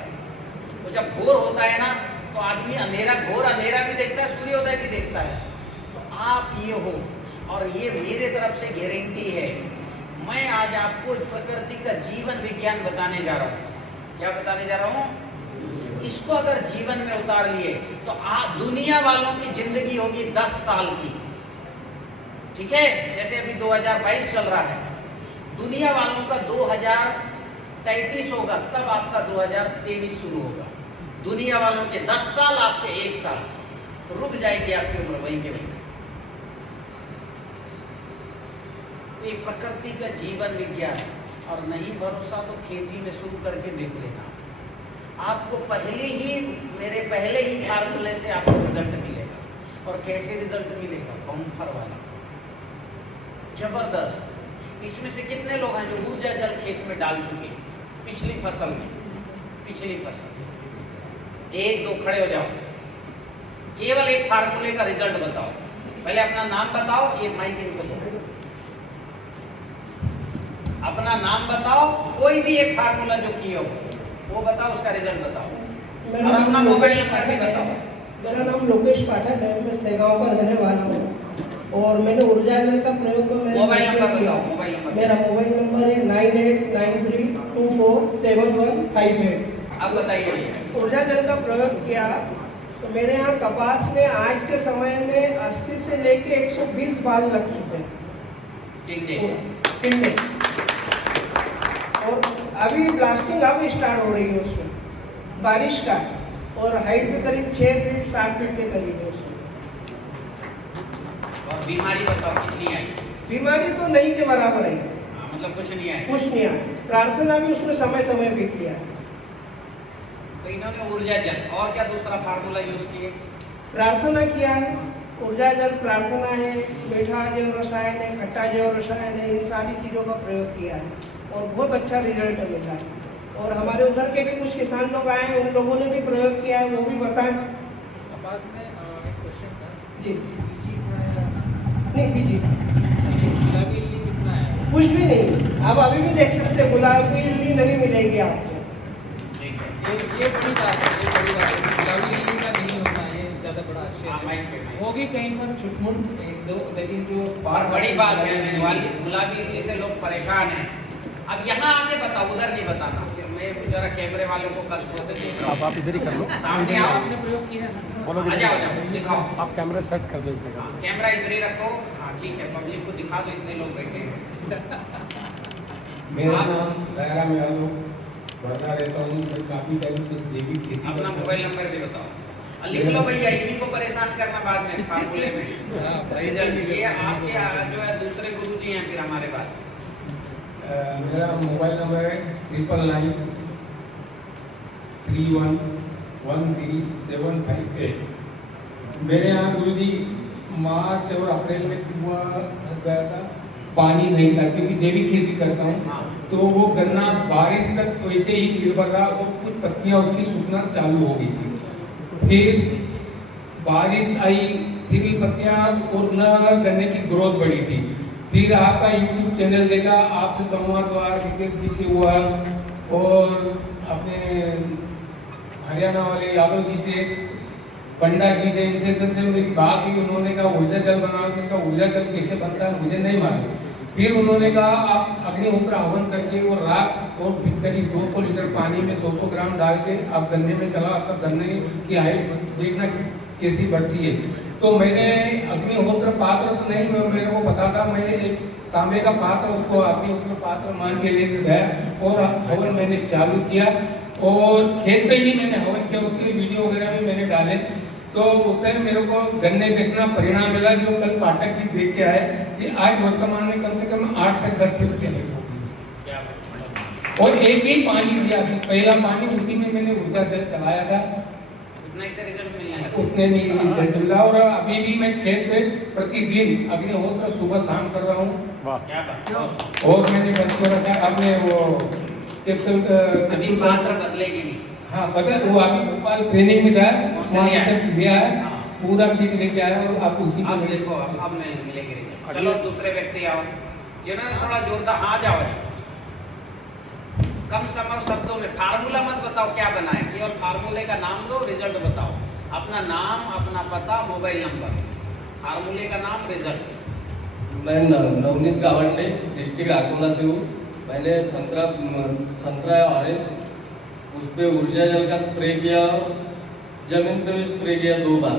तो जब घोर होता है ना, तो आदमी अंधेरा, घोर अंधेरा भी देखता है, सूर्योदय भी देखता है। तो आप ये हो, और ये मेरे तरफ से गारंटी है। मैं आज आपको प्रकृति का जीवन विज्ञान बताने जा रहा हूँ। क्या बताने जा रहा हूँ? इसको अगर जीवन में उतार लिए तो दुनिया वालों की जिंदगी होगी 10 साल की, ठीक है? जैसे अभी 2022 चल रहा है, दुनिया वालों का 2033 होगा, तब आपका 2023 शुरू होगा। दुनिया वालों के 10 साल, आपके 1 साल, तो रुक जाएगी आपकी उम्र वहीं के वहीं। तो ये प्रकृति का जीवन विज्ञान, और नहीं भरोसा तो खेती में शुरू करके देख लेना। आपको मेरे पहले ही फार्मूले से आपको रिजल्ट मिलेगा। और कैसे रिजल्ट मिलेगा? बम्पर वाला, जबरदस्त। इसमें से कितने लोग हैं जो ऊर्जा जल खेत में डाल चुके हैं पिछली फसल में? पिछली फसल, 1 2 खड़े हो जाओ, केवल एक फार्मूले का रिजल्ट बताओ। पहले अपना नाम बताओ, ये माइक इनको दो, अपना नाम बताओ, कोई भी एक फार्मूला जो किया हो वो बताओ, उसका रिजल्ट बताओ, और अपना मोबाइल नंबर भी बताओ। मेरा नाम लोकेश पाठक है, मैं सेगांव का रहने वाला हूँ, और मैंने ऊर्जा जल का प्रयोग को मोबाइल नंबर बताओ। मोबाइल नंबर मेरा मोबाइल नंबर है 9893247158। अब बताइए। ऊर्जा जल का प्रयोग किया तो मेरे यहाँ कपास में आज के समय में 80 से लेके 120 बाल लग चुके हैं, टिंडे। और अभी ब्लास्टिंग अब स्टार्ट हो रही है उसमें, बारिश का है और हाइट भी करीब 6 फीट 7 फीट के करीब है उसमें। और बीमारी बताओ कितनी आई? बीमारी तो नहीं के बराबर आई, मतलब कुछ नहीं आई। कुछ नहीं आया। प्रार्थना भी उसमें समय समय पे किया। तो इन्होंने ऊर्जा जल और क्या दूसरा फार्मूला यूज किए? प्रार्थना किया है, ऊर्जा जल प्रार्थना है, मीठा जैव रसायन है, खट्टा जैव रसायन है, इन सारी चीज़ों का प्रयोग किया है और बहुत अच्छा रिजल्ट मिला है। और हमारे उधर के भी कुछ किसान लोग आए हैं, उन लोगों ने भी प्रयोग किया है, वो भी बताएं। कपास में एक क्वेश्चन था जी बीजी का नहीं बीजी गुलाबी इल्ली कितना है? कुछ भी नहीं, आप अभी भी देख सकते हैं, गुलाबी इल्ली नहीं मिलेगी आपको। ठीक है। ये बड़ी बात है, ये बड़ी बात है। गुलाबी इल्ली का नहीं होता, ये ज़्यादा बड़ा हाँ, आश्चर्य माइक पे माइक। होगी कहीं पर छुटमुट एक दो, लेकिन जो और बड़ी बात है गुलाबी इल्ली से लोग परेशान हैं। अब यहाँ आके बताओ, उधर नहीं बताना। फिर मैं जरा कैमरे वालों को कष्ट होते देख रहा हूँ। आप इधर ही कर लो। सामने आओ, आपने प्रयोग किया है? बोलो आ जाओ, जाओ, दिखाओ। आप कैमरा सेट कर दो इस जगह। हाँ, कैमरा इधर ही रखो। हाँ ठीक है, पब्लिक को दिखा दो, इतने लोग बैठे हैं। मेरा आप- नाम दयाराम यादव, वर्धा रहता हूँ। मैं काफ़ी टाइम से जैविक खेती अपना करता हूँ। मोबाइल नंबर भी बताओ। लिख लो भैया, इन्हीं को परेशान करना बाद में फार्मूले में। रिजल्ट ये आपके जो है दूसरे गुरुजी हैं फिर हमारे पास। मेरा मोबाइल नंबर है 9993113758। मेरे यहाँ गुरुजी मार्च और अप्रैल में कुआं धस गया था, पानी नहीं था, क्योंकि जैविक खेती करता हूँ। हाँ। तो वो गन्ना बारिश तक वैसे ही निर्भर रहा और कुछ पत्तियाँ उसकी सूखना चालू हो गई थी। फिर बारिश आई, फिर भी पत्तियाँ और न गन्ने की ग्रोथ बढ़ी थी। फिर आपका यूट्यूब चैनल देखा, आपसे संवाद हुआ, रितेश जी से हुआ और अपने हरियाणा वाले यादव जी से, पंडा जी से, इनसे सबसे मेरी बात हुई। उन्होंने कहा ऊर्जा जल बनाओ। मैंने कहा ऊर्जा जल कैसे बनता है मुझे नहीं मालूम। फिर उन्होंने कहा आप अग्निहोत्र हवन करके वो राख और फिर करीब 200 लीटर पानी में 100 ग्राम डाल के आप गन्ने में चलाओ, आपका गन्ने की हाइट देखना कैसी बढ़ती है। तो मैंने अग्निहोत्र पात्र तो नहीं, मेरे को पता था, मैंने एक तांबे का पात्र उसको अग्निहोत्र पात्र मान के लेके गया और हवन मैंने चालू किया और खेत पे ही मैंने हवन किया। उसके वीडियो वगैरह भी मैंने डाले। तो उससे मेरे को गन्ने का इतना परिणाम मिला जो कल पाठक जी देख के आए कि आज वर्तमान में कम से कम 8 से 10 फीट की हाइट होगी। और एक ही पानी दिया था, पहला पानी, उसी में मैंने ऊर्जा जल चलाया था, उतना ही से रिजल्ट मिलने लगा। उतने में रिजल्ट मिला। और अभी भी मैं खेत पे प्रतिदिन अग्निहोत्र सुबह शाम कर रहा हूँ। वाह। क्या बात। और मैंने बंद कर रखा आपने वो कैप्सूल अभी पात्र बदलेगी नहीं। हाँ पता, वो अभी भोपाल ट्रेनिंग में गया, कौन सा वहाँ लिया है? से लिया है, हाँ। पूरा किट लेके आया और आप उसी अब में देखो, अब नहीं मिलेंगे रिजल्ट। चलो दूसरे व्यक्ति आओ, जिन्होंने थोड़ा जोरदार आ जाओ। कम समय शब्दों में फार्मूला मत बताओ क्या बना है, केवल फार्मूले का नाम दो, रिजल्ट बताओ। अपना नाम, अपना पता, मोबाइल नंबर, फार्मूले का नाम, रिजल्ट। मैं नवनीत गावंडे, डिस्ट्रिक्ट अकोला से हूँ। मैंने संतरा ऑरेंज उस पर ऊर्जा जल का स्प्रे किया और जमीन पे भी स्प्रे किया 2 बार।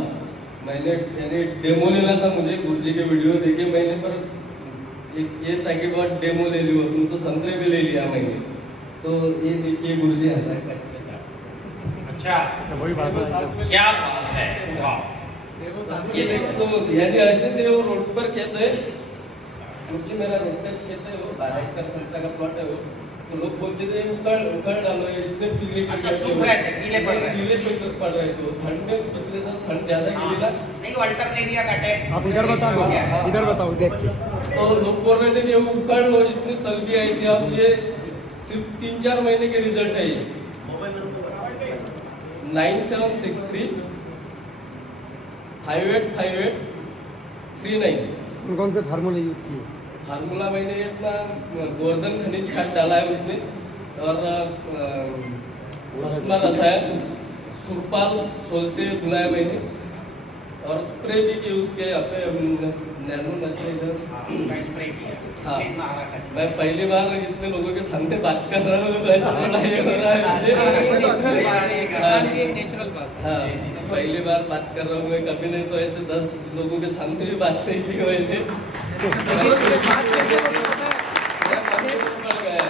मैंने यानी डेमो लेना था मुझे, गुरुजी के वीडियो देखे मैंने, पर ये था कि बहुत डेमो ले लियो, तुम तो संतरे भी ले लिया मैंने। तो ये देखिए गुरुजी अच्छा, वही बात है। क्या बात है, वाह। ये देख तो यानी ऐसे थे, वो रोड पर खेत है गुरुजी, मेरा रोड पे खेत है, वो 12 एकड़ संतरा का प्लॉट है वो। तो लोग बोलते थे उकड़ डालो, ये इतने पीले अच्छा, सूख रहे थे, गीले पड़ रहे थे। गीले पड़ रहे थे। ठंड में पिछले साल ठंड ज्यादा गिरी ना, नहीं, अल्टरनेरिया का अटैक आप इधर बताओ, हाँ, इधर बताओ, देख के। तो लोग बोल रहे थे कि वो उकड़ लो, इतनी सर्दी आई थी। अब ये सिर्फ 3-4 महीने के रिजल्ट है ये। 9763 5858 39। कौन से फार्मूले यूज किए? फार्मूला मैंने अपना गोवर्धन खनिज खाद डाला है उसमें और भस्म रसायन सुरपाल सोल से बुलाया मैंने और स्प्रे भी की उसके अपने नैनो नैचुरल स्प्रे किया। हाँ। कितना हरा था? मैं पहली बार इतने लोगों के सामने बात कर रहा हूँ, तो ऐसा थोड़ा ये हो रहा है मुझे। नेचुरल बात है, किसान की एक नेचुरल बात है। हाँ, पहली बार बात कर रहा हूँ मैं, कभी नहीं तो ऐसे 10 लोगों के सामने भी बात नहीं की मैंने। लेकिन ये बात कैसे होती है पता है?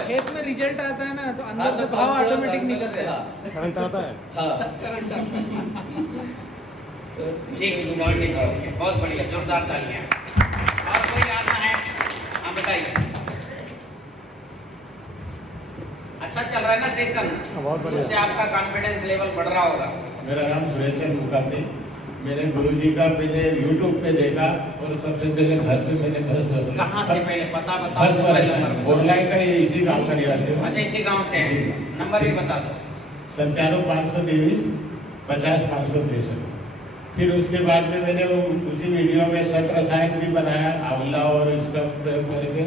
खेत में रिजल्ट आता है ना तो अंदर से भाव ऑटोमेटिक निकलते हैं। करंट आता है। जी गुड मॉर्निंग। ओके, बहुत बढ़िया, जोरदार तालियां। और कोई आना है? हाँ बताइए। अच्छा चल रहा है ना सेशन? बहुत बढ़िया। उससे आपका कॉन्फिडेंस लेवल बढ़ रहा होगा। मेरा नाम सुरेश चंद मुकाती। मैंने गुरुजी का पहले YouTube पे देखा और सबसे पहले घर पे मैंने फर्स्ट दर्शन। कहाँ से पहले पता बताओ? फर्स्ट दर्शन बोरलाई का, ये इसी गांव का निवासी हूँ। अच्छा, इसी गांव से इसी है। गांव। नंबर भी बता दो। 97 523 50 563। फिर उसके बाद में मैंने उसी वीडियो में शत रसायन भी बनाया, आंवला और इसका प्रयोग करके।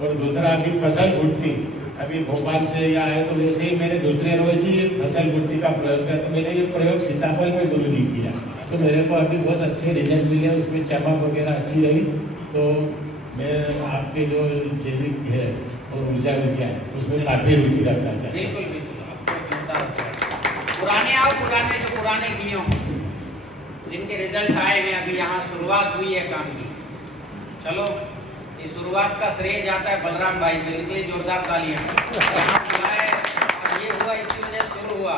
और दूसरा अभी फसल भुट्टी, अभी भोपाल से या आए तो वैसे ही मैंने दूसरे रोज ही फसल भुट्टी का प्रयोग किया। तो मैंने ये प्रयोग सीताफल में गुरुजी किया, तो मेरे को अभी बहुत अच्छे रिजल्ट मिले, उसमें चमक वगैरह अच्छी रही। तो मैं आपके जो जैविक है और ऊर्जा विज्ञान, उसमें काफ़ी रुचि रखना चाहता हूँ। बिल्कुल बिल्कुल, आपको चिंता होता है। पुराने आओ, पुराने जो पुराने किए हों, जिनके रिजल्ट आए हैं, अभी यहाँ शुरुआत हुई है काम की। चलो, ये शुरुआत का श्रेय जाता है बलराम भाई को, इनके लिए जोरदार तालियां। यहाँ बुलाए और ये हुआ, इसी वजह से शुरू हुआ।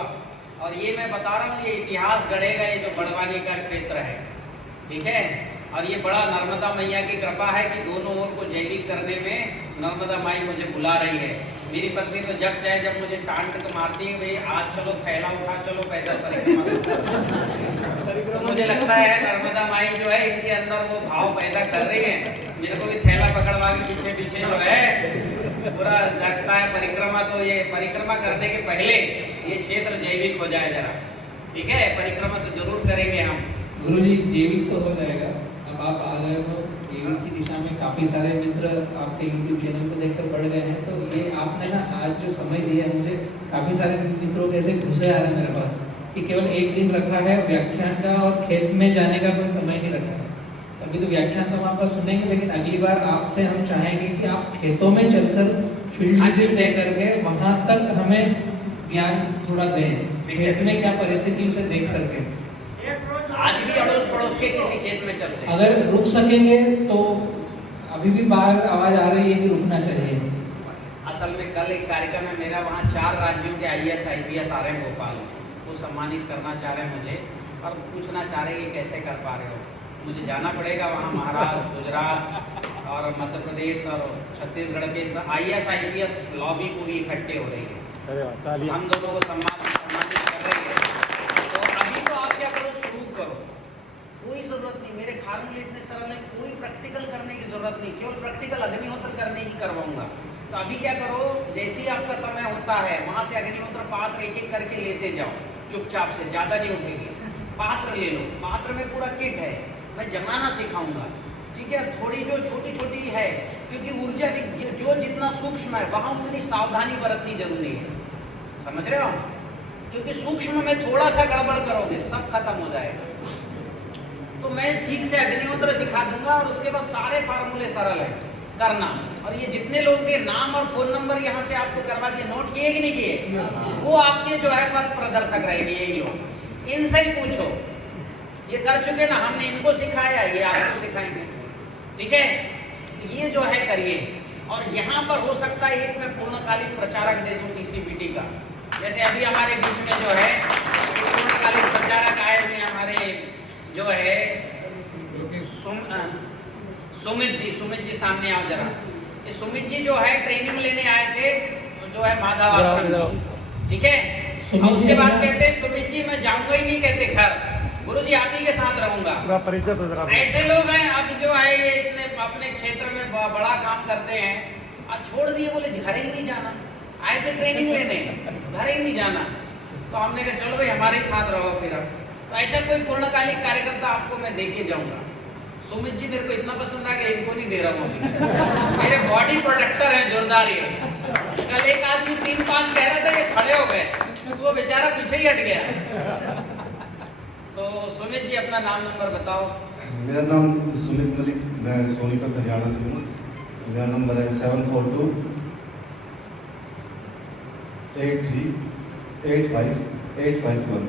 और ये मैं बता रहा हूँ, ये इतिहास गढ़ेगा, ये जो बड़वानी का क्षेत्र है, ठीक है। और ये बड़ा नर्मदा मैया की कृपा है कि दोनों ओर को जैविक करने में नर्मदा माई मुझे बुला रही है। मेरी पत्नी तो जब चाहे जब मुझे टांट के मारती है, भाई आज चलो थैला उठा चलो पैदल परिक्रमा। तो मुझे लगता है नर्मदा माई जो है इनके अंदर वो भाव पैदा कर रही है। मेरे को भी थैला पकड़वा के पीछे पीछे जो है पूरा लगता है परिक्रमा। तो ये परिक्रमा करने के पहले ये क्षेत्र जैविक हो जाए जरा, ठीक है। परिक्रमा तो जरूर करेंगे हम। गुरुजी जैविक तो हो जाएगा, अब आप आ गए हो जैविक की दिशा में, काफ़ी सारे मित्र आपके YouTube चैनल को देखकर बढ़ गए हैं। तो ये आपने ना आज जो समय दिया है मुझे, काफ़ी सारे मित्रों के ऐसे घुसे आ रहे हैं मेरे पास कि केवल एक दिन रखा है व्याख्यान का और खेत में जाने का कोई समय नहीं रखा है। अभी तो व्याख्यान तो हम आपका सुनेंगे, लेकिन अगली बार आपसे हम चाहेंगे कि आप खेतों में चलकर फील्ड विजिट दे करके वहाँ तक हमें ज्ञान थोड़ा दें, खेत में क्या परिस्थिति उसे देख करके। आज भी अड़ोस पड़ोस के किसी खेत में चलते हैं। अगर रुक सकेंगे तो, अभी भी बाहर आवाज आ रही है कि रुकना चाहिए। असल में कल एक कार्यक्रम है मेरा, वहाँ 4 राज्यों के IAS IPS आ रहे हैं भोपाल में, वो सम्मानित करना चाह रहे हैं मुझे और पूछना चाह रहे हैं कि कैसे कर पा रहे हो। मुझे जाना पड़ेगा वहाँ, महाराष्ट्र, गुजरात और मध्य प्रदेश और छत्तीसगढ़ के IAS IPS लॉबी पूरी इकट्ठे हो रही है। हम दोनों को सम्मानित कर रहे हैं। तो अभी तो आप क्या करो, शुरू करो, कोई जरूरत नहीं। मेरे फार्मूले इतने सरल है, कोई प्रैक्टिकल करने की जरूरत नहीं, केवल प्रैक्टिकल अग्निहोत्र करने की करवाऊंगा। तो अभी क्या करो, जैसे ही आपका समय होता है वहाँ से अग्निहोत्र पात्र एक एक करके लेते जाओ, चुपचाप से, ज़्यादा नहीं उठेगी। पात्र ले लो, पात्र में पूरा किट है, मैं जमाना सिखाऊंगा, ठीक है। थोड़ी जो छोटी छोटी है, क्योंकि ऊर्जा जो जितना सूक्ष्म है वहाँ उतनी सावधानी बरतनी जरूरी है, समझ रहे हो। क्योंकि सूक्ष्म में थोड़ा सा गड़बड़ करोगे सब खत्म हो जाएगा। तो मैं ठीक से अग्निहोत्र सिखा दूंगा और उसके बाद सारे फार्मूले सरल है करना। और ये जितने लोगों के नाम और फोन नंबर यहाँ से आपको करवा दिए, नोट किए कि नहीं किए, वो आपके जो है पथ प्रदर्शक रहेंगे, यही लोग। इनसे ही पूछो, ये कर चुके ना, हमने इनको सिखाया, ये आपको सिखाएंगे, ठीक है। ये जो है करिए। और यहाँ पर हो सकता है एक मैं पूर्णकालिक प्रचारक दे दूँ TCBT का। जैसे अभी हमारे बीच में जो है पूर्णकालिक प्रचारक आए हुए हमारे जो है सुमित जी सामने आओ जरा। ये सुमित जी जो है ट्रेनिंग लेने आए थे, जो है माधव आश्रम, ठीक है। उसके बाद कहते सुमित जी मैं जाऊंगा ही नहीं, कहते घर, गुरुजी आप ही के साथ रहूंगा। ऐसे लोग हैं अब जो है ये इतने अपने क्षेत्र में बड़ा काम करते हैं, आज छोड़ दिए, बोले घर ही नहीं जाना, आए थे ट्रेनिंग लेने, घर ही नहीं जाना। तो हमने कहा चलो भाई हमारे ही साथ रहो फिर। तो ऐसा कोई पूर्णकालिक कार्यकर्ता आपको मैं दे के जाऊंगा। सुमित जी मेरे को इतना पसंद आ गया, इनको नहीं दे रहा हूँ मेरे बॉडी प्रोटेक्टर है जोरदार। ये कल एक आदमी 3-5 कह रहा था, ये खड़े हो गए, वो बेचारा पीछे ही हट गया। तो सुमित जी अपना नाम नंबर बताओ। मेरा नाम सुमित मलिक, मैं सोनीपत हरियाणा से हूँ। मेरा नंबर है 7428385851।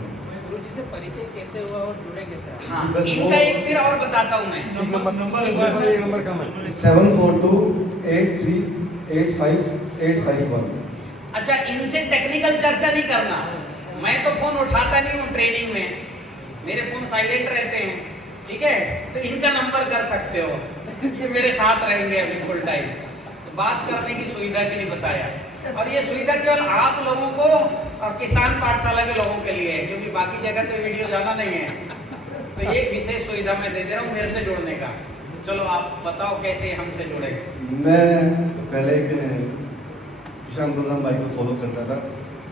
गुरुजी से परिचय कैसे हुआ और जुड़े कैसे? हाँ, इनका एक फिर और बताता हूँ मैं। नंबर 7428385851। अच्छा, इनसे टेक्निकल चर्चा नहीं करना। मैं तो फोन उठाता नहीं हूँ ट्रेनिंग में, मेरे फोन साइलेंट रहते हैं, ठीक है? तो इनका नंबर कर सकते हो, ये मेरे साथ रहेंगे अभी फुल टाइम। तो बात करने की सुविधा के लिए बताया, और ये सुविधा केवल आप लोगों को और किसान पाठशाला के लोगों के लिए है, क्योंकि बाकी जगह तो वीडियो जाना नहीं है। तो ये विशेष सुविधा मैं दे दे रहा हूँ मेरे से जुड़ने का। चलो आप बताओ कैसे हमसे जुड़े। मैं पहले किसान बलराम भाई को फॉलो करता था,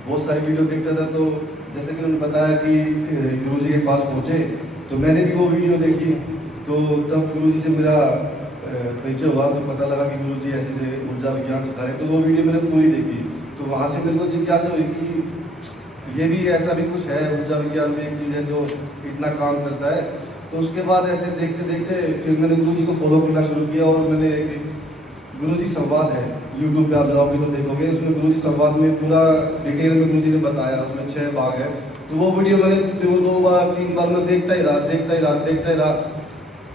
बहुत सारी वीडियो देखता था। तो जैसे कि उन्होंने बताया कि गुरुजी के पास पहुँचे, तो मैंने भी वो वीडियो देखी। तो तब गुरुजी से मेरा परिचय हुआ, तो पता लगा कि गुरुजी ऐसे ऊर्जा विज्ञान सिखा रहे हैं। तो वो वीडियो मैंने पूरी देखी, तो वहाँ से मेरे को जिज्ञासा हुई कि ये भी ऐसा भी कुछ है, ऊर्जा विज्ञान में एक चीज़ है जो इतना काम करता है। तो उसके बाद ऐसे देखते देखते फिर मैंने गुरुजी को फॉलो करना शुरू किया, और मैंने एक गुरुजी संवाद है, यूट्यूब पे आप जाओगे तो देखोगे, उसमें गुरुजी संवाद में पूरा डिटेल में गुरुजी ने बताया, उसमें 6 भाग है। तो वो वीडियो मैंने 2 बार 3 बार मैं देखता ही रहा।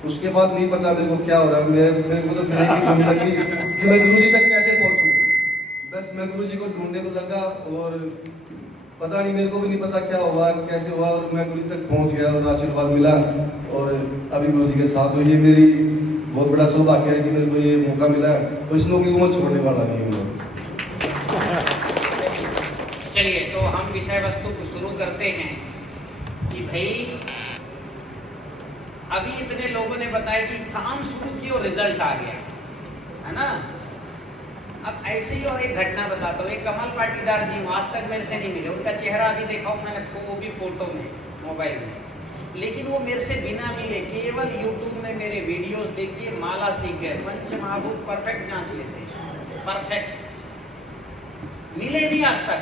उसके बाद नहीं पता मेरे को क्या हो रहा है, मेरे को तो फिर एक ही ढूंढने लगी कि मैं गुरुजी तक कैसे पहुंचूं। बस मैं गुरुजी को ढूंढने को लगा, और पता नहीं, मेरे को भी नहीं पता क्या हुआ कैसे हुआ, और मैं गुरुजी तक पहुंच गया और आशीर्वाद मिला, और अभी गुरुजी के साथ। तो ये मेरी बहुत बड़ा सौभाग्य है कि मेरे को ये मौका मिला है, और इस मौके को मैं छोड़ने वाला नहीं हूँ। चलिए, तो हम विषय वस्तु को शुरू करते हैं कि भाई अभी इतने लोगों ने बताया कि काम शुरू किया और रिजल्ट आ गया, है ना? अब ऐसे ही और एक घटना बताता हूँ। एक कमल पाटीदार जी आज तक मेरे से नहीं मिले, उनका चेहरा अभी देखा हूँ मैंने, वो भी फोटो में मोबाइल में, लेकिन वो मेरे से बिना मिले केवल यूट्यूब में मेरे वीडियोस देख के माला सीख गए। पंचमहाभूत परफेक्ट जांच लेते हैं, परफेक्ट मिले नहीं आज तक,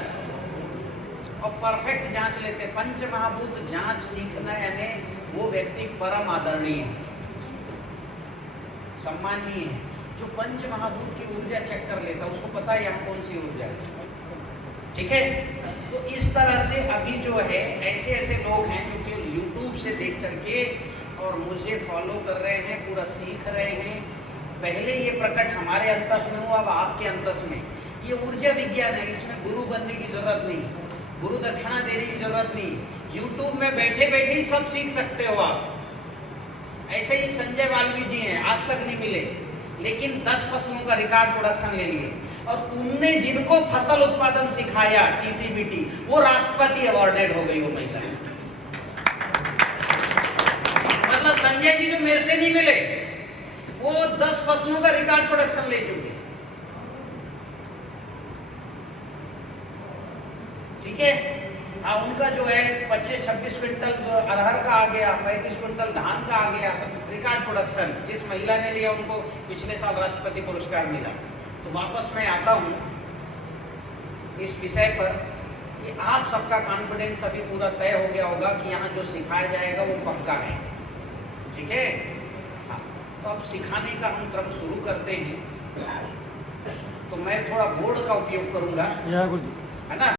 और परफेक्ट जांच लेते। पंचमहाभूत जांच सीखना यानी वो व्यक्ति परम आदरणीय है, सम्माननीय है। जो पंच महाभूत की ऊर्जा चेक कर लेता, उसको पता है यहाँ कौन सी ऊर्जा है, ठीक है? तो इस तरह से अभी जो है ऐसे लोग हैं जो कि यूट्यूब से देख करके और मुझे फॉलो कर रहे हैं, पूरा सीख रहे हैं। पहले ये प्रकट हमारे अंतस में हुआ, अब आपके अंतस में। ये ऊर्जा विज्ञान है, इसमें गुरु बनने की जरूरत नहीं, गुरु दक्षिणा देने की जरूरत नहीं। यूट्यूब में बैठे बैठे ही सब सीख सकते हो आप। ऐसे ही संजय वाल्मीकि जी हैं, आज तक नहीं मिले, लेकिन 10 फसलों का रिकॉर्ड प्रोडक्शन ले लिए, और उनने जिनको फसल उत्पादन सिखाया टीसीबीटी, वो राष्ट्रपति अवार्डेड हो गई वो महिला। मतलब संजय जी जो मेरे से नहीं मिले, वो 10 फसलों का रिकॉर्ड प्रोडक्शन ले चुके, ठीक है? उनका जो है 25-26 क्विंटल जो अरहर का आ गया, 35 क्विंटल धान का आ गया, रिकॉर्ड प्रोडक्शन। जिस महिला ने लिया उनको पिछले साल राष्ट्रपति पुरस्कार मिला। तो वापस मैं आता हूँ इस विषय पर कि आप सबका कॉन्फिडेंस अभी पूरा तय हो गया होगा कि यहाँ जो सिखाया जाएगा वो पक्का है, ठीक है? तो अब सिखाने का हम क्रम शुरू करते हैं। तो मैं थोड़ा बोर्ड का उपयोग करूँगा, है ना?